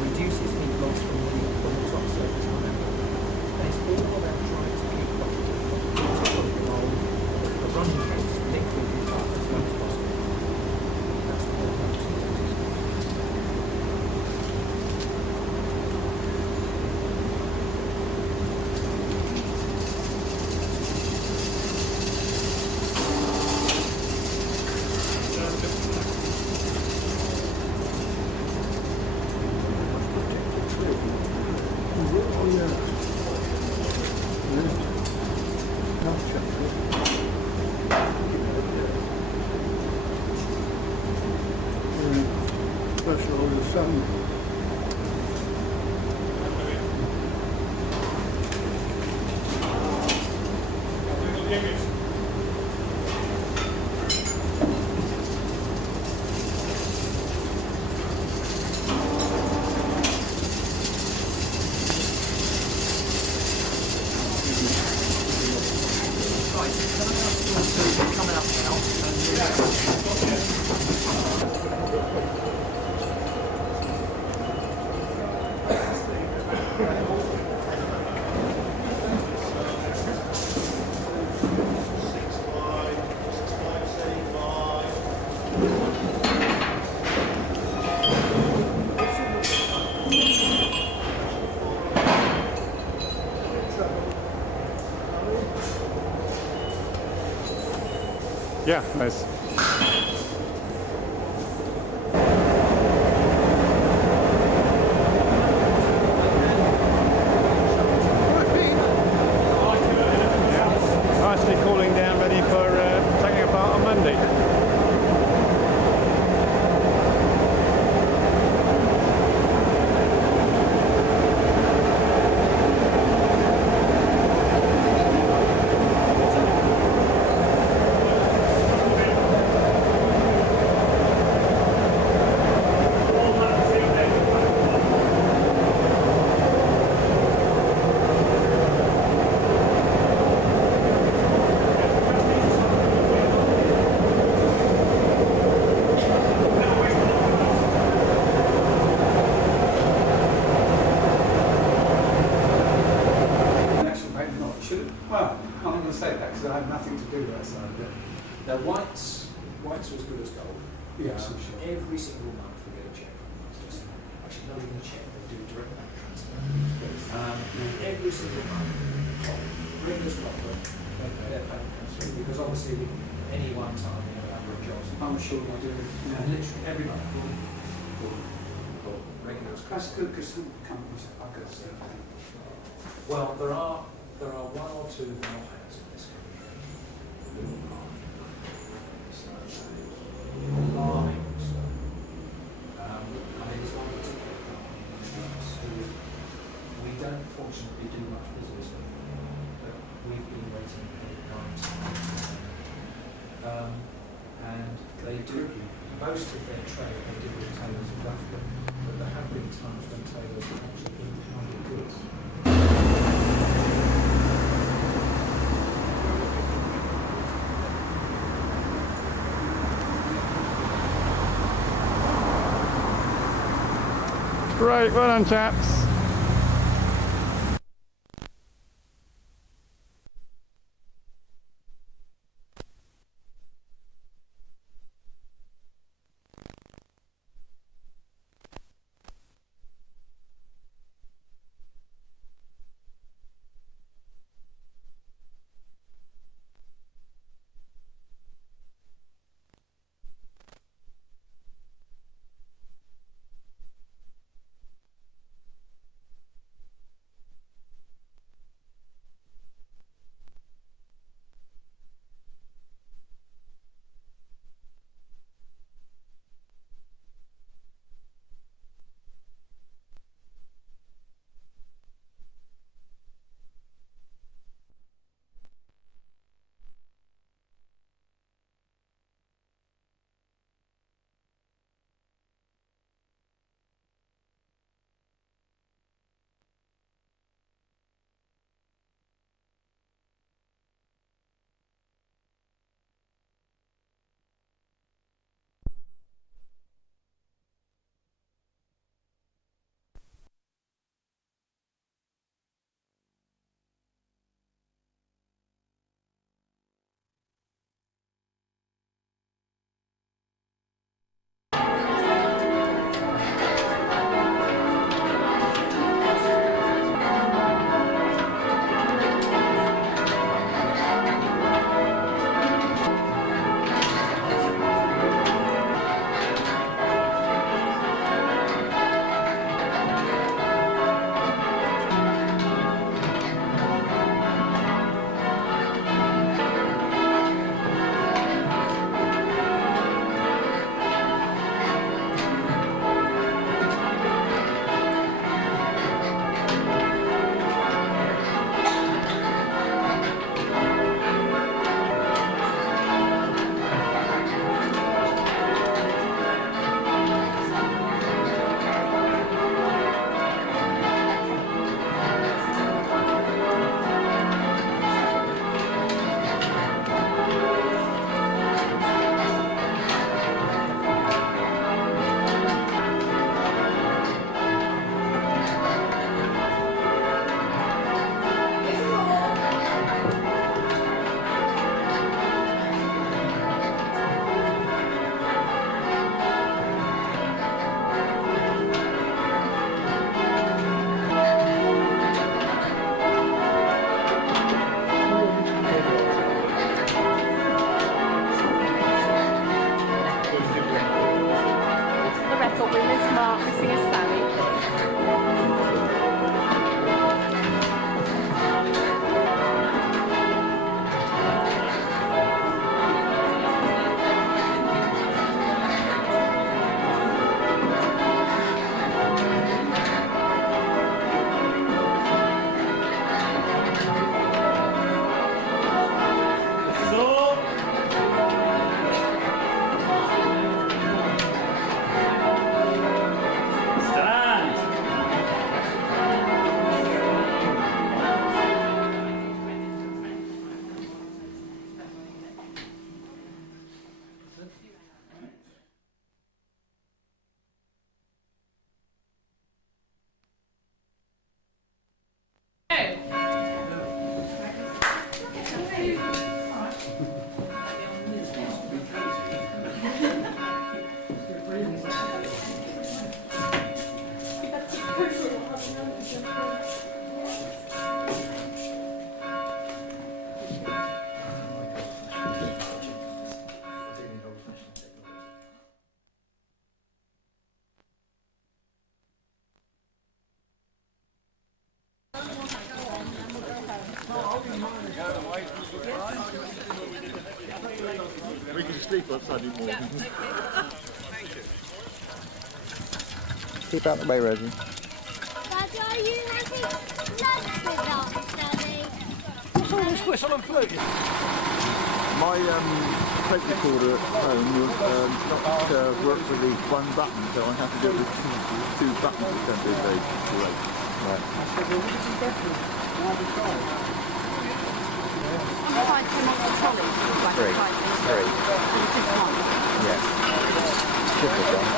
reduces heat loss from the top surface of the member. And it's all about trying to keep the top of the mould, the running case, liquid is up as low as possible. That's what the purpose of it is. Special the sun. Yeah, nice. Nicely cooling down, ready for taking apart on Monday. Well, I'm not going to say that because I had nothing to do with that side of it. Now whites are as good as gold. Yes, I'm sure. Every single month we get a check from them. It's just actually not even a check, they do direct bank transfer. Every single month, bring us proper, their payment comes through, because obviously any one time we have a number of jobs. I'm sure we do. And literally every month, regular. That's good because some companies are good. Well, there are one or two more hands in this country. Alarming stuff. I mean, it's one particular company in the US who we don't fortunately do much business with, but we've been waiting for a long time. And they do most of their trade they do with tailors and roughly, but there have been times when tailors have actually been behind the goods. Great, well done chaps. Got Women's Mark, missing a Sally. We can sleep outside in the morning. Keep out the way, Rosie. Daddy, are you having lunch with us, Daddy? What's all this whistle and flute? My tape recorder at home doesn't work with the one button, so I have to go with two buttons, which don't do very great. Right. Three. Yeah. Should be done.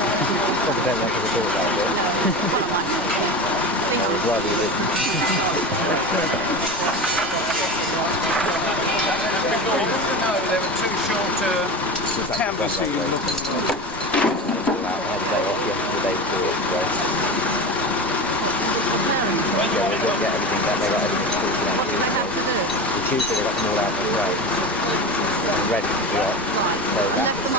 Probably don't want to record that bit. I would rather you didn't. No, they were too short canvassing and looking. I had a day off yesterday, the day before yesterday. Yeah, they didn't get everything done. They got everything sorted out Tuesday. The Tuesday they got them all out of the road and ready to be off. So that was,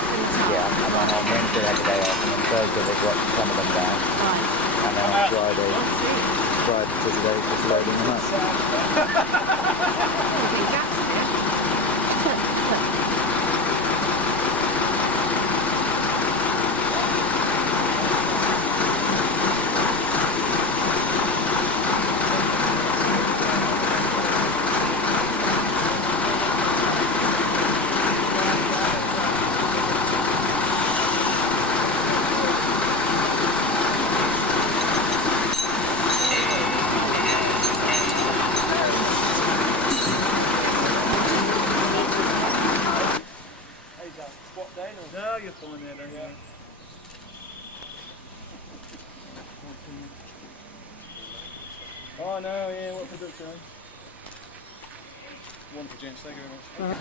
yeah, and then on Wednesday they had the day off, and on Thursday they got some of them down. And then on Friday to today just loading them up. No, you're fine there, don't you? Oh no, yeah, what for Dutch, One for gents, thank you very much.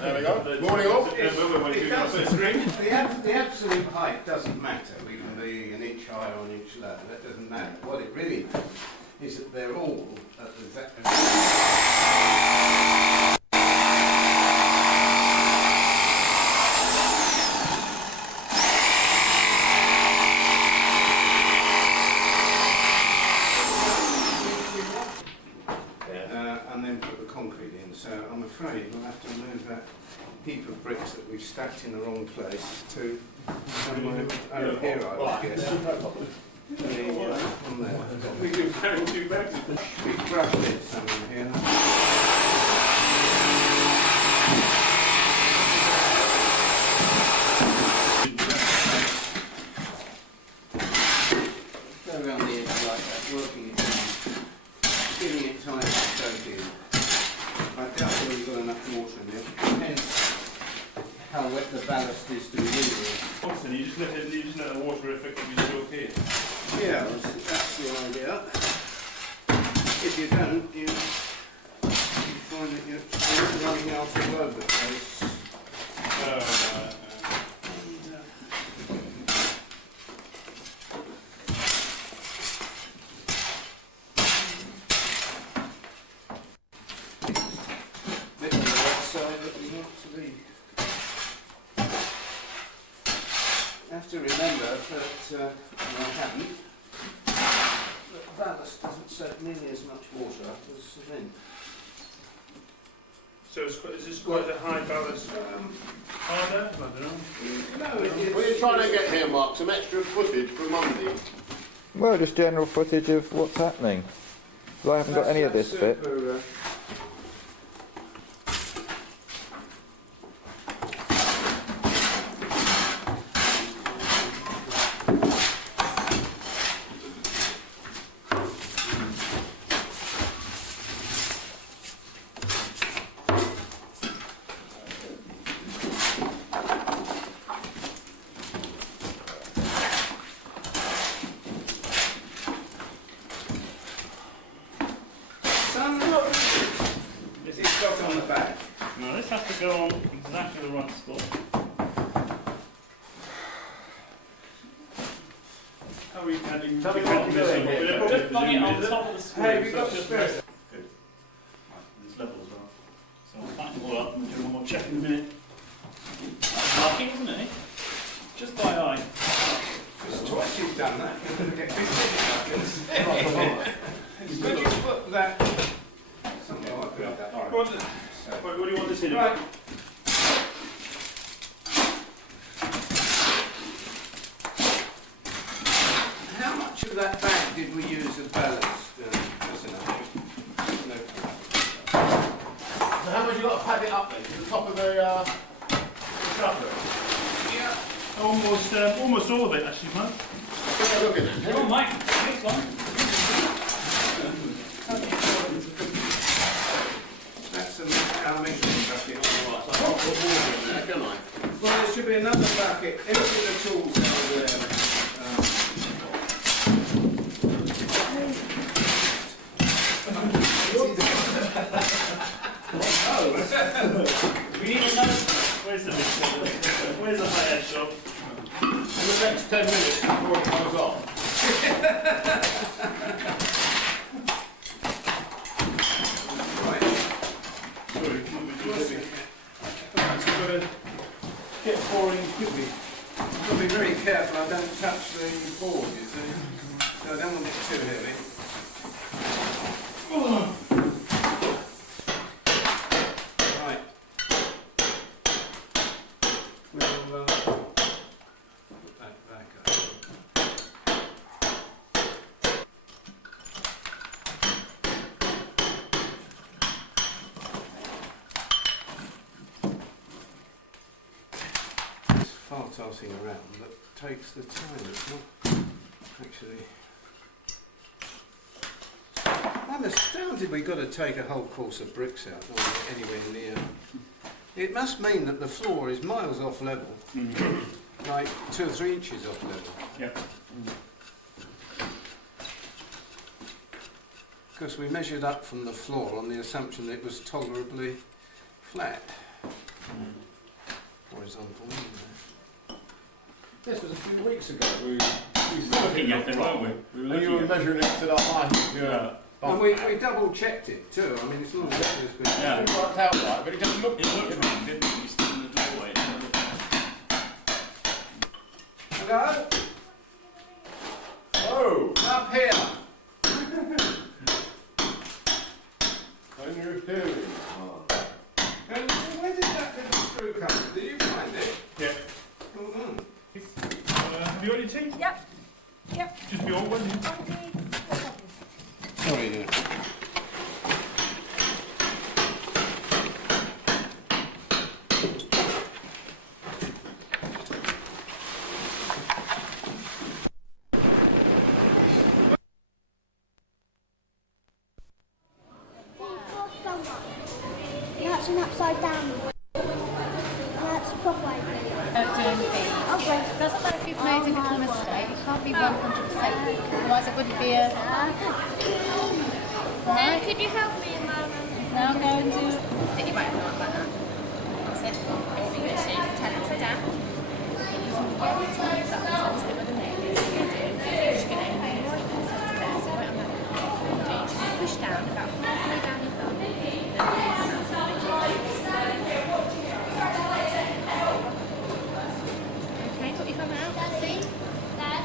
There we go. Morning all. The absolute height doesn't matter. We can be an inch higher or an inch lower. That doesn't matter. What it really matters is that they're all at the exact. And then put the concrete in. So I'm afraid we'll have to move that heap of bricks that we've stacked in the wrong place to somewhere over here, I would guess. On there. We can carry 2 bags. Big brush bits somewhere here. Go around the edge like that, working it down, giving it time to soak in. I doubt whether you've got enough water in there. Depends how wet the ballast is to begin with. Watson, you just let the water effectively soak in. Yeah, that's the idea. If you don't, you find that you're running out all over the place. Bit on the right side that we want to be. You have to remember that, well, I haven't, that ballast doesn't soak nearly as much water up as cement. So is this quite a high ballast? Harder? I don't know. No, What are you trying to get here, Mark? Some extra footage for Monday? Well, just general footage of what's happening. Well, I haven't got any of this bit. Is it got on the back? No, this has to go on exactly the right spot. How are we adding? Tell me what you're doing here. Just plug it on top of the screw. Hey, we've so got it's the just spare. Good. There's level as well. So I'll back it all up and do one more check in a minute. That's marking, isn't it? Just by eye. It's twice you've done that. You're going to get big buckets. Could you put that something like that? What do you want this in? Right. How much of that bag did we use as ballast? That's enough. So how much you got to pad it up then? To the top of the shutter? Yeah. Almost all of it, actually, Mike. Take a look at it. Come on, Mike. This one. That's our measuring bucket. So I can't put water in there, can I? Well, there should be another bucket. Empty the tools over there. We need another. Where's the high edge shop? In the next 10 minutes before it goes off. Right. Sorry, Right, so we've got to get pouring quickly. I've got to be very careful I don't touch the board, you see. So I don't want it too heavy. Right. We'll put that back up. It's far tossing around, but takes the time. It's not actually. I'm astounded we've got to take a whole course of bricks out or anywhere near. It must mean that the floor is miles off level, like 2 or 3 inches off level. Yeah. Because we measured up from the floor on the assumption that it was tolerably flat. Horizontal. This was a few weeks ago. We were looking at it, weren't we? And you were measuring it to the height of your And we double checked it too. I mean, it's not exactly as good. Yeah. It worked out right, but it just looked wrong, didn't it? You stood in the doorway. Hello? Oh! Up here! When you're doing. And where did that little screw come from? Did you find it? Yeah. Well done. Have you got any tea? Yep. Yep. Just be all one. Sorry, dear. That's an upside down. That's proper. Doing things. Okay. Doesn't matter if you've made a little mistake, it can't be 100%. Otherwise it wouldn't be a... Right. Could you help me, Mum? Now go and do... Stick your right arm like that. Sit. Turn upside down. Using very tiny buttons, that's what the nail is. What you're going to do is you're going to aim right there, so right on that. You're going to push down about halfway down your thumb. Okay, put your thumb out. See? Dad.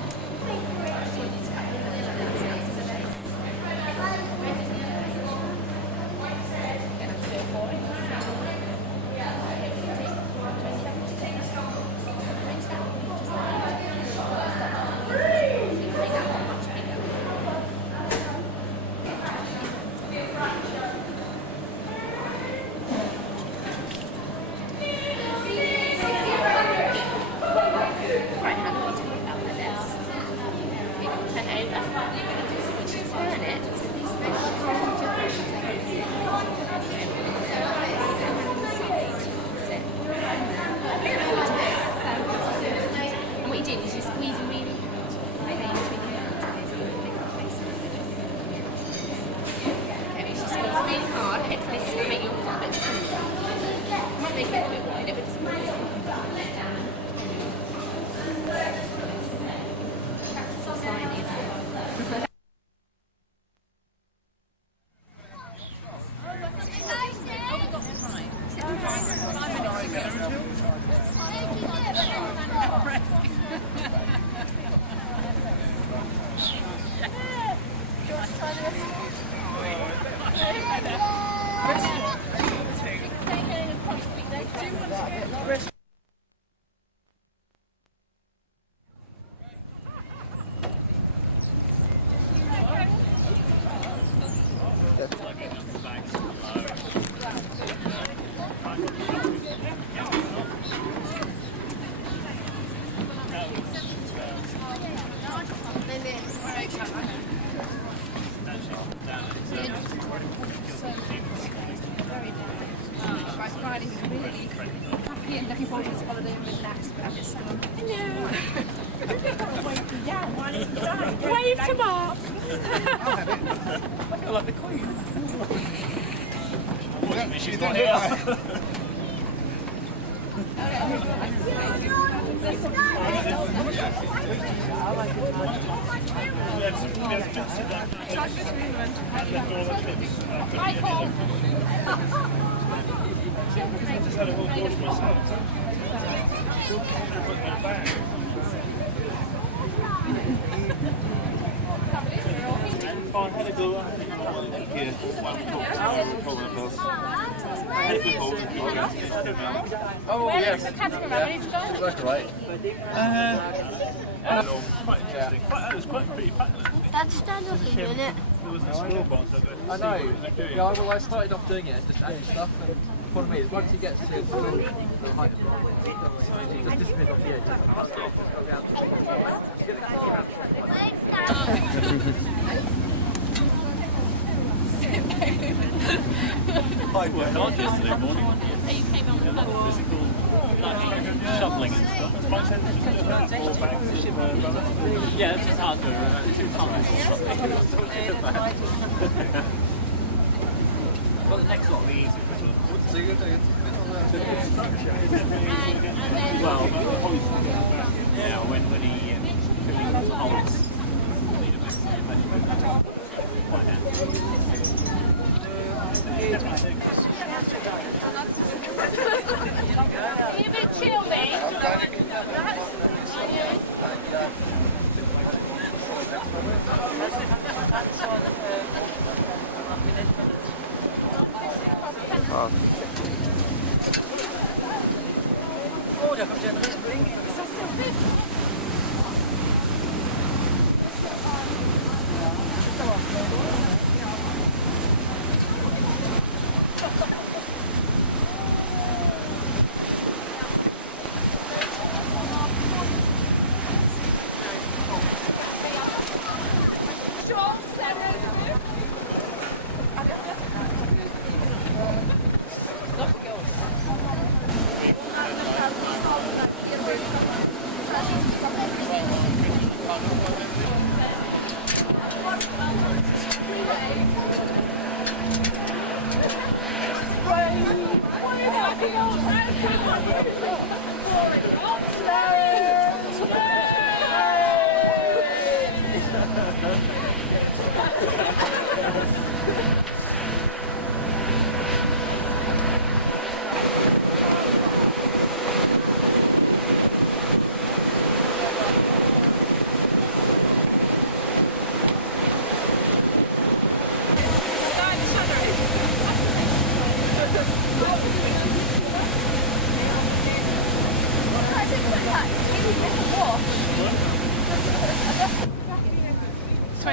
Wave to Mark. I feel like the Queen. She's not Michael. I just had a whole course myself. I had to go here. Oh, yes. That's right. Quite interesting. It was quite pretty packed. Dad, stand up a minute. There was a school bus. I know. Yeah, I started off doing it and just adding stuff. And the problem is, once he gets to the height of it, it just disappears off the edge. I worked hard yesterday morning. You came on A lot of physical shoveling and stuff. It's my sense just to have 4 bags of yeah, it's just hard to 2 tons or something. But the next lot will be easy. So you're doing it? Well, yeah, when he holds. Are you a bit chill, mate? Oh, daar komt Jennifer Spring. Is dat still good?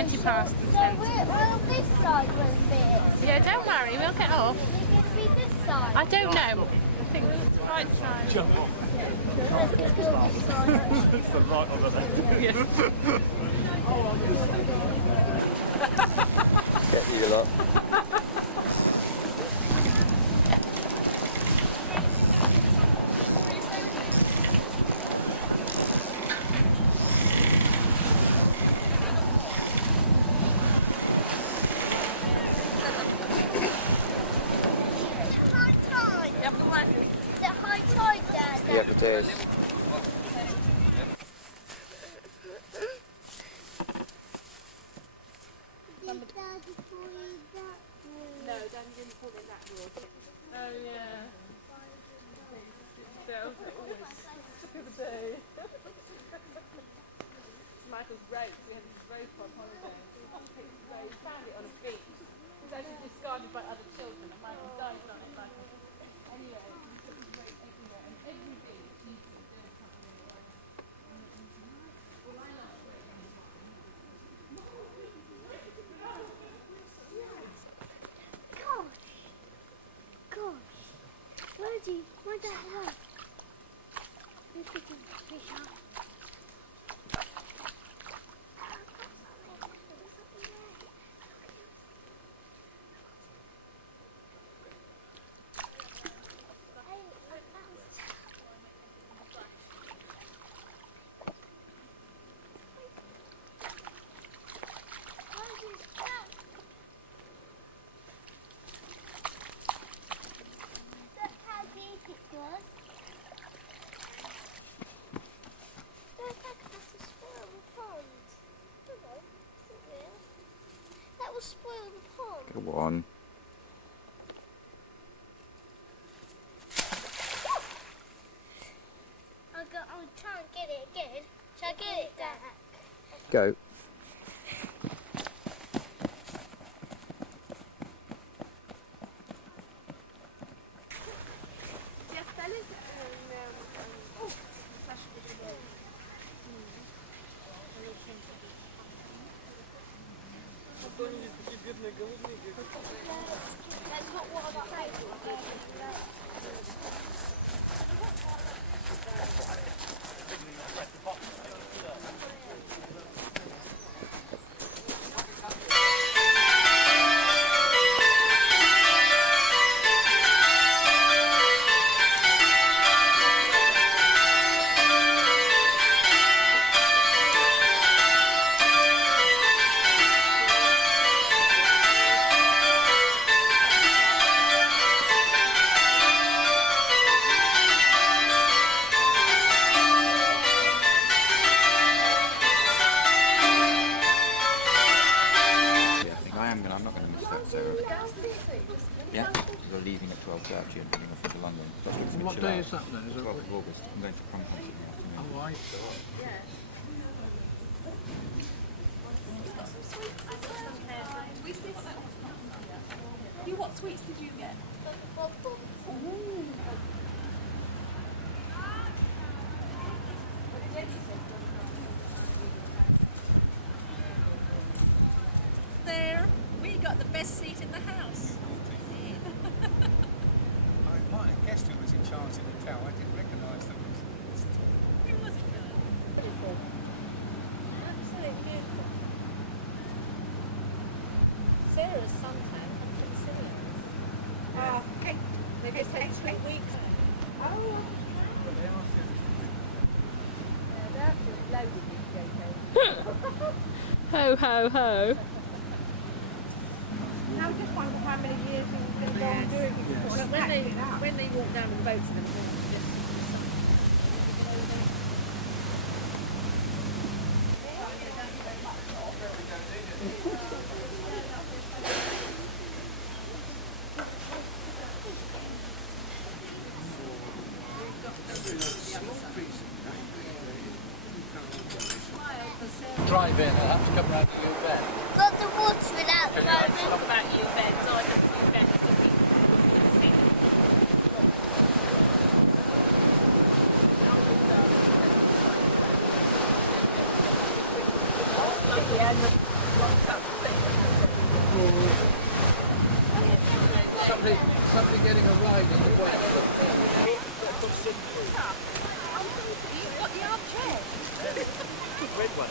20 past and 10 to 4. Well, this side was this. Yeah, don't worry, we'll get off. Maybe it's be this side. I don't know. I think it's the right side. Jump off. Let's go this side. It's the right or the left. Yes. Get you lot. Yep, it is. No, Daddy didn't fall in that water. Oh yeah. So always stuck of the day. Michael's rope. We had this rope on holiday. We found it on a beach. It was actually discarded by other children, and Michael died on it. Anyway, we put this rope everywhere, and every beach you can do something like that. Well, I love it. Gosh, where'd that look? Look at this fish up. That will spoil the pond. Go on. I'll try and get it again. Shall I get it back? Go. Yes, that is. Oh, Sasha did it. That's not what I'm saying. I'm not going to miss that, Sarah. Yeah, we're leaving at 12:30 and coming off to London. What day is that then? Is it 12th of August. I'm going to Crondall in the afternoon. Oh, right. We see what that was. What sweets did you get? There, we got the best seat in the house. I might have guessed who was in charge of the hotel. I didn't recognise them. Who was it, girl? Beautiful. Absolutely beautiful. Sarah's suntan, I'm pretty serious. Okay. Maybe it takes 3 weeks. Oh, yeah, they're absolutely loaded these JK. Ho, ho, ho. Now just wonder how many years he's been going doing it for. Well, when they walk down the boats and everything. Drive in and have to come round to your bed. Got the water without It's not about you, Ben. It's not just you, Ben. It's just Yeah, Somebody getting a ride in the way. You've got the armchair. Red one.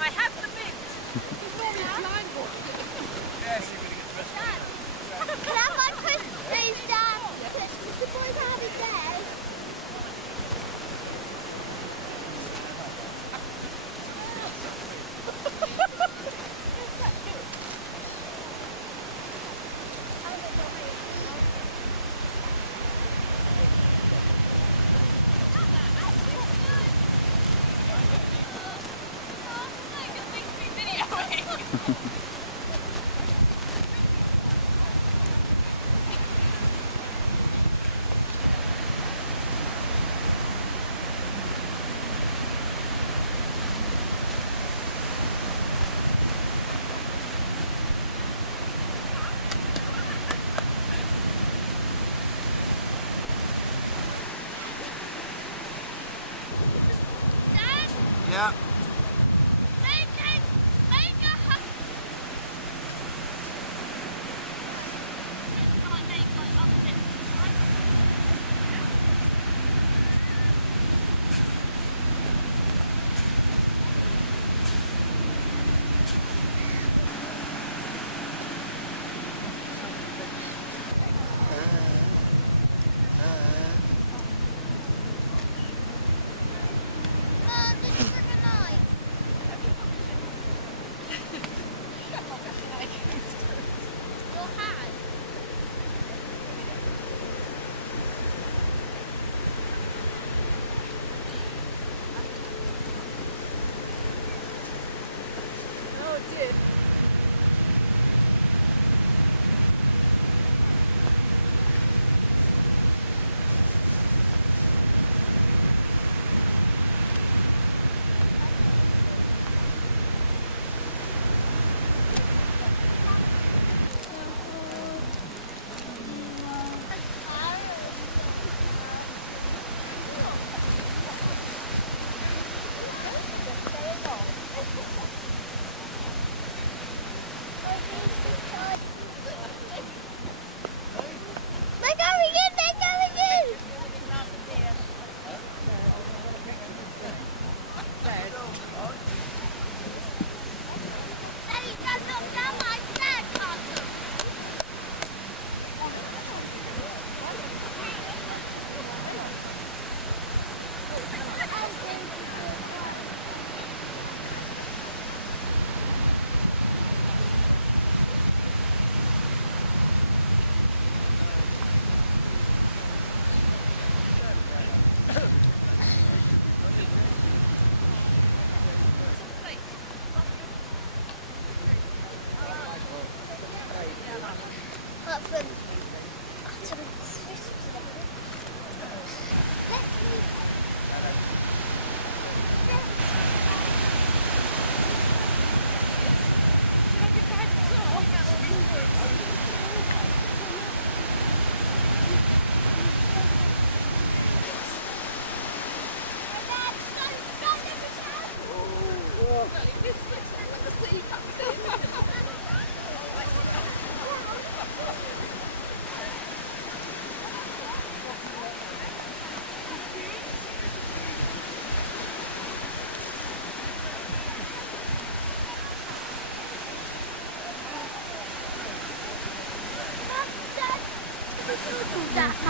I have the mint. He's normally blind one. Yes, you're going to get the rest of it. Can I have my Christmas trees down? Because the boys are having theirs. Yeah.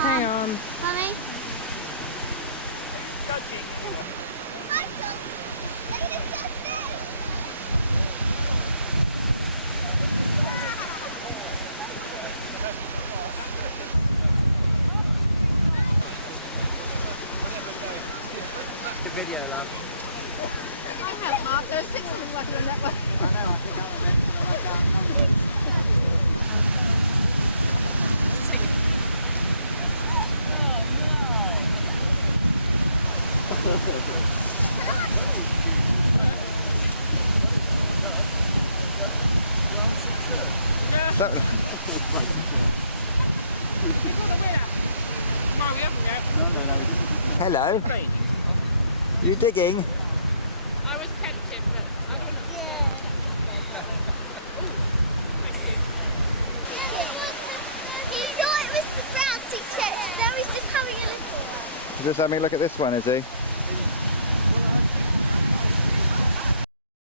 Hang on. Honey? The video, love. I have, Mark. There's 6 of them like on that one. I know, I think I'm a bit, but I can't remember. That, Hello. You digging? I was tempted, but I don't know. Yeah. He thought it was the brown t-shirt. Now he's just having a little one. Just having a look at this one, is he?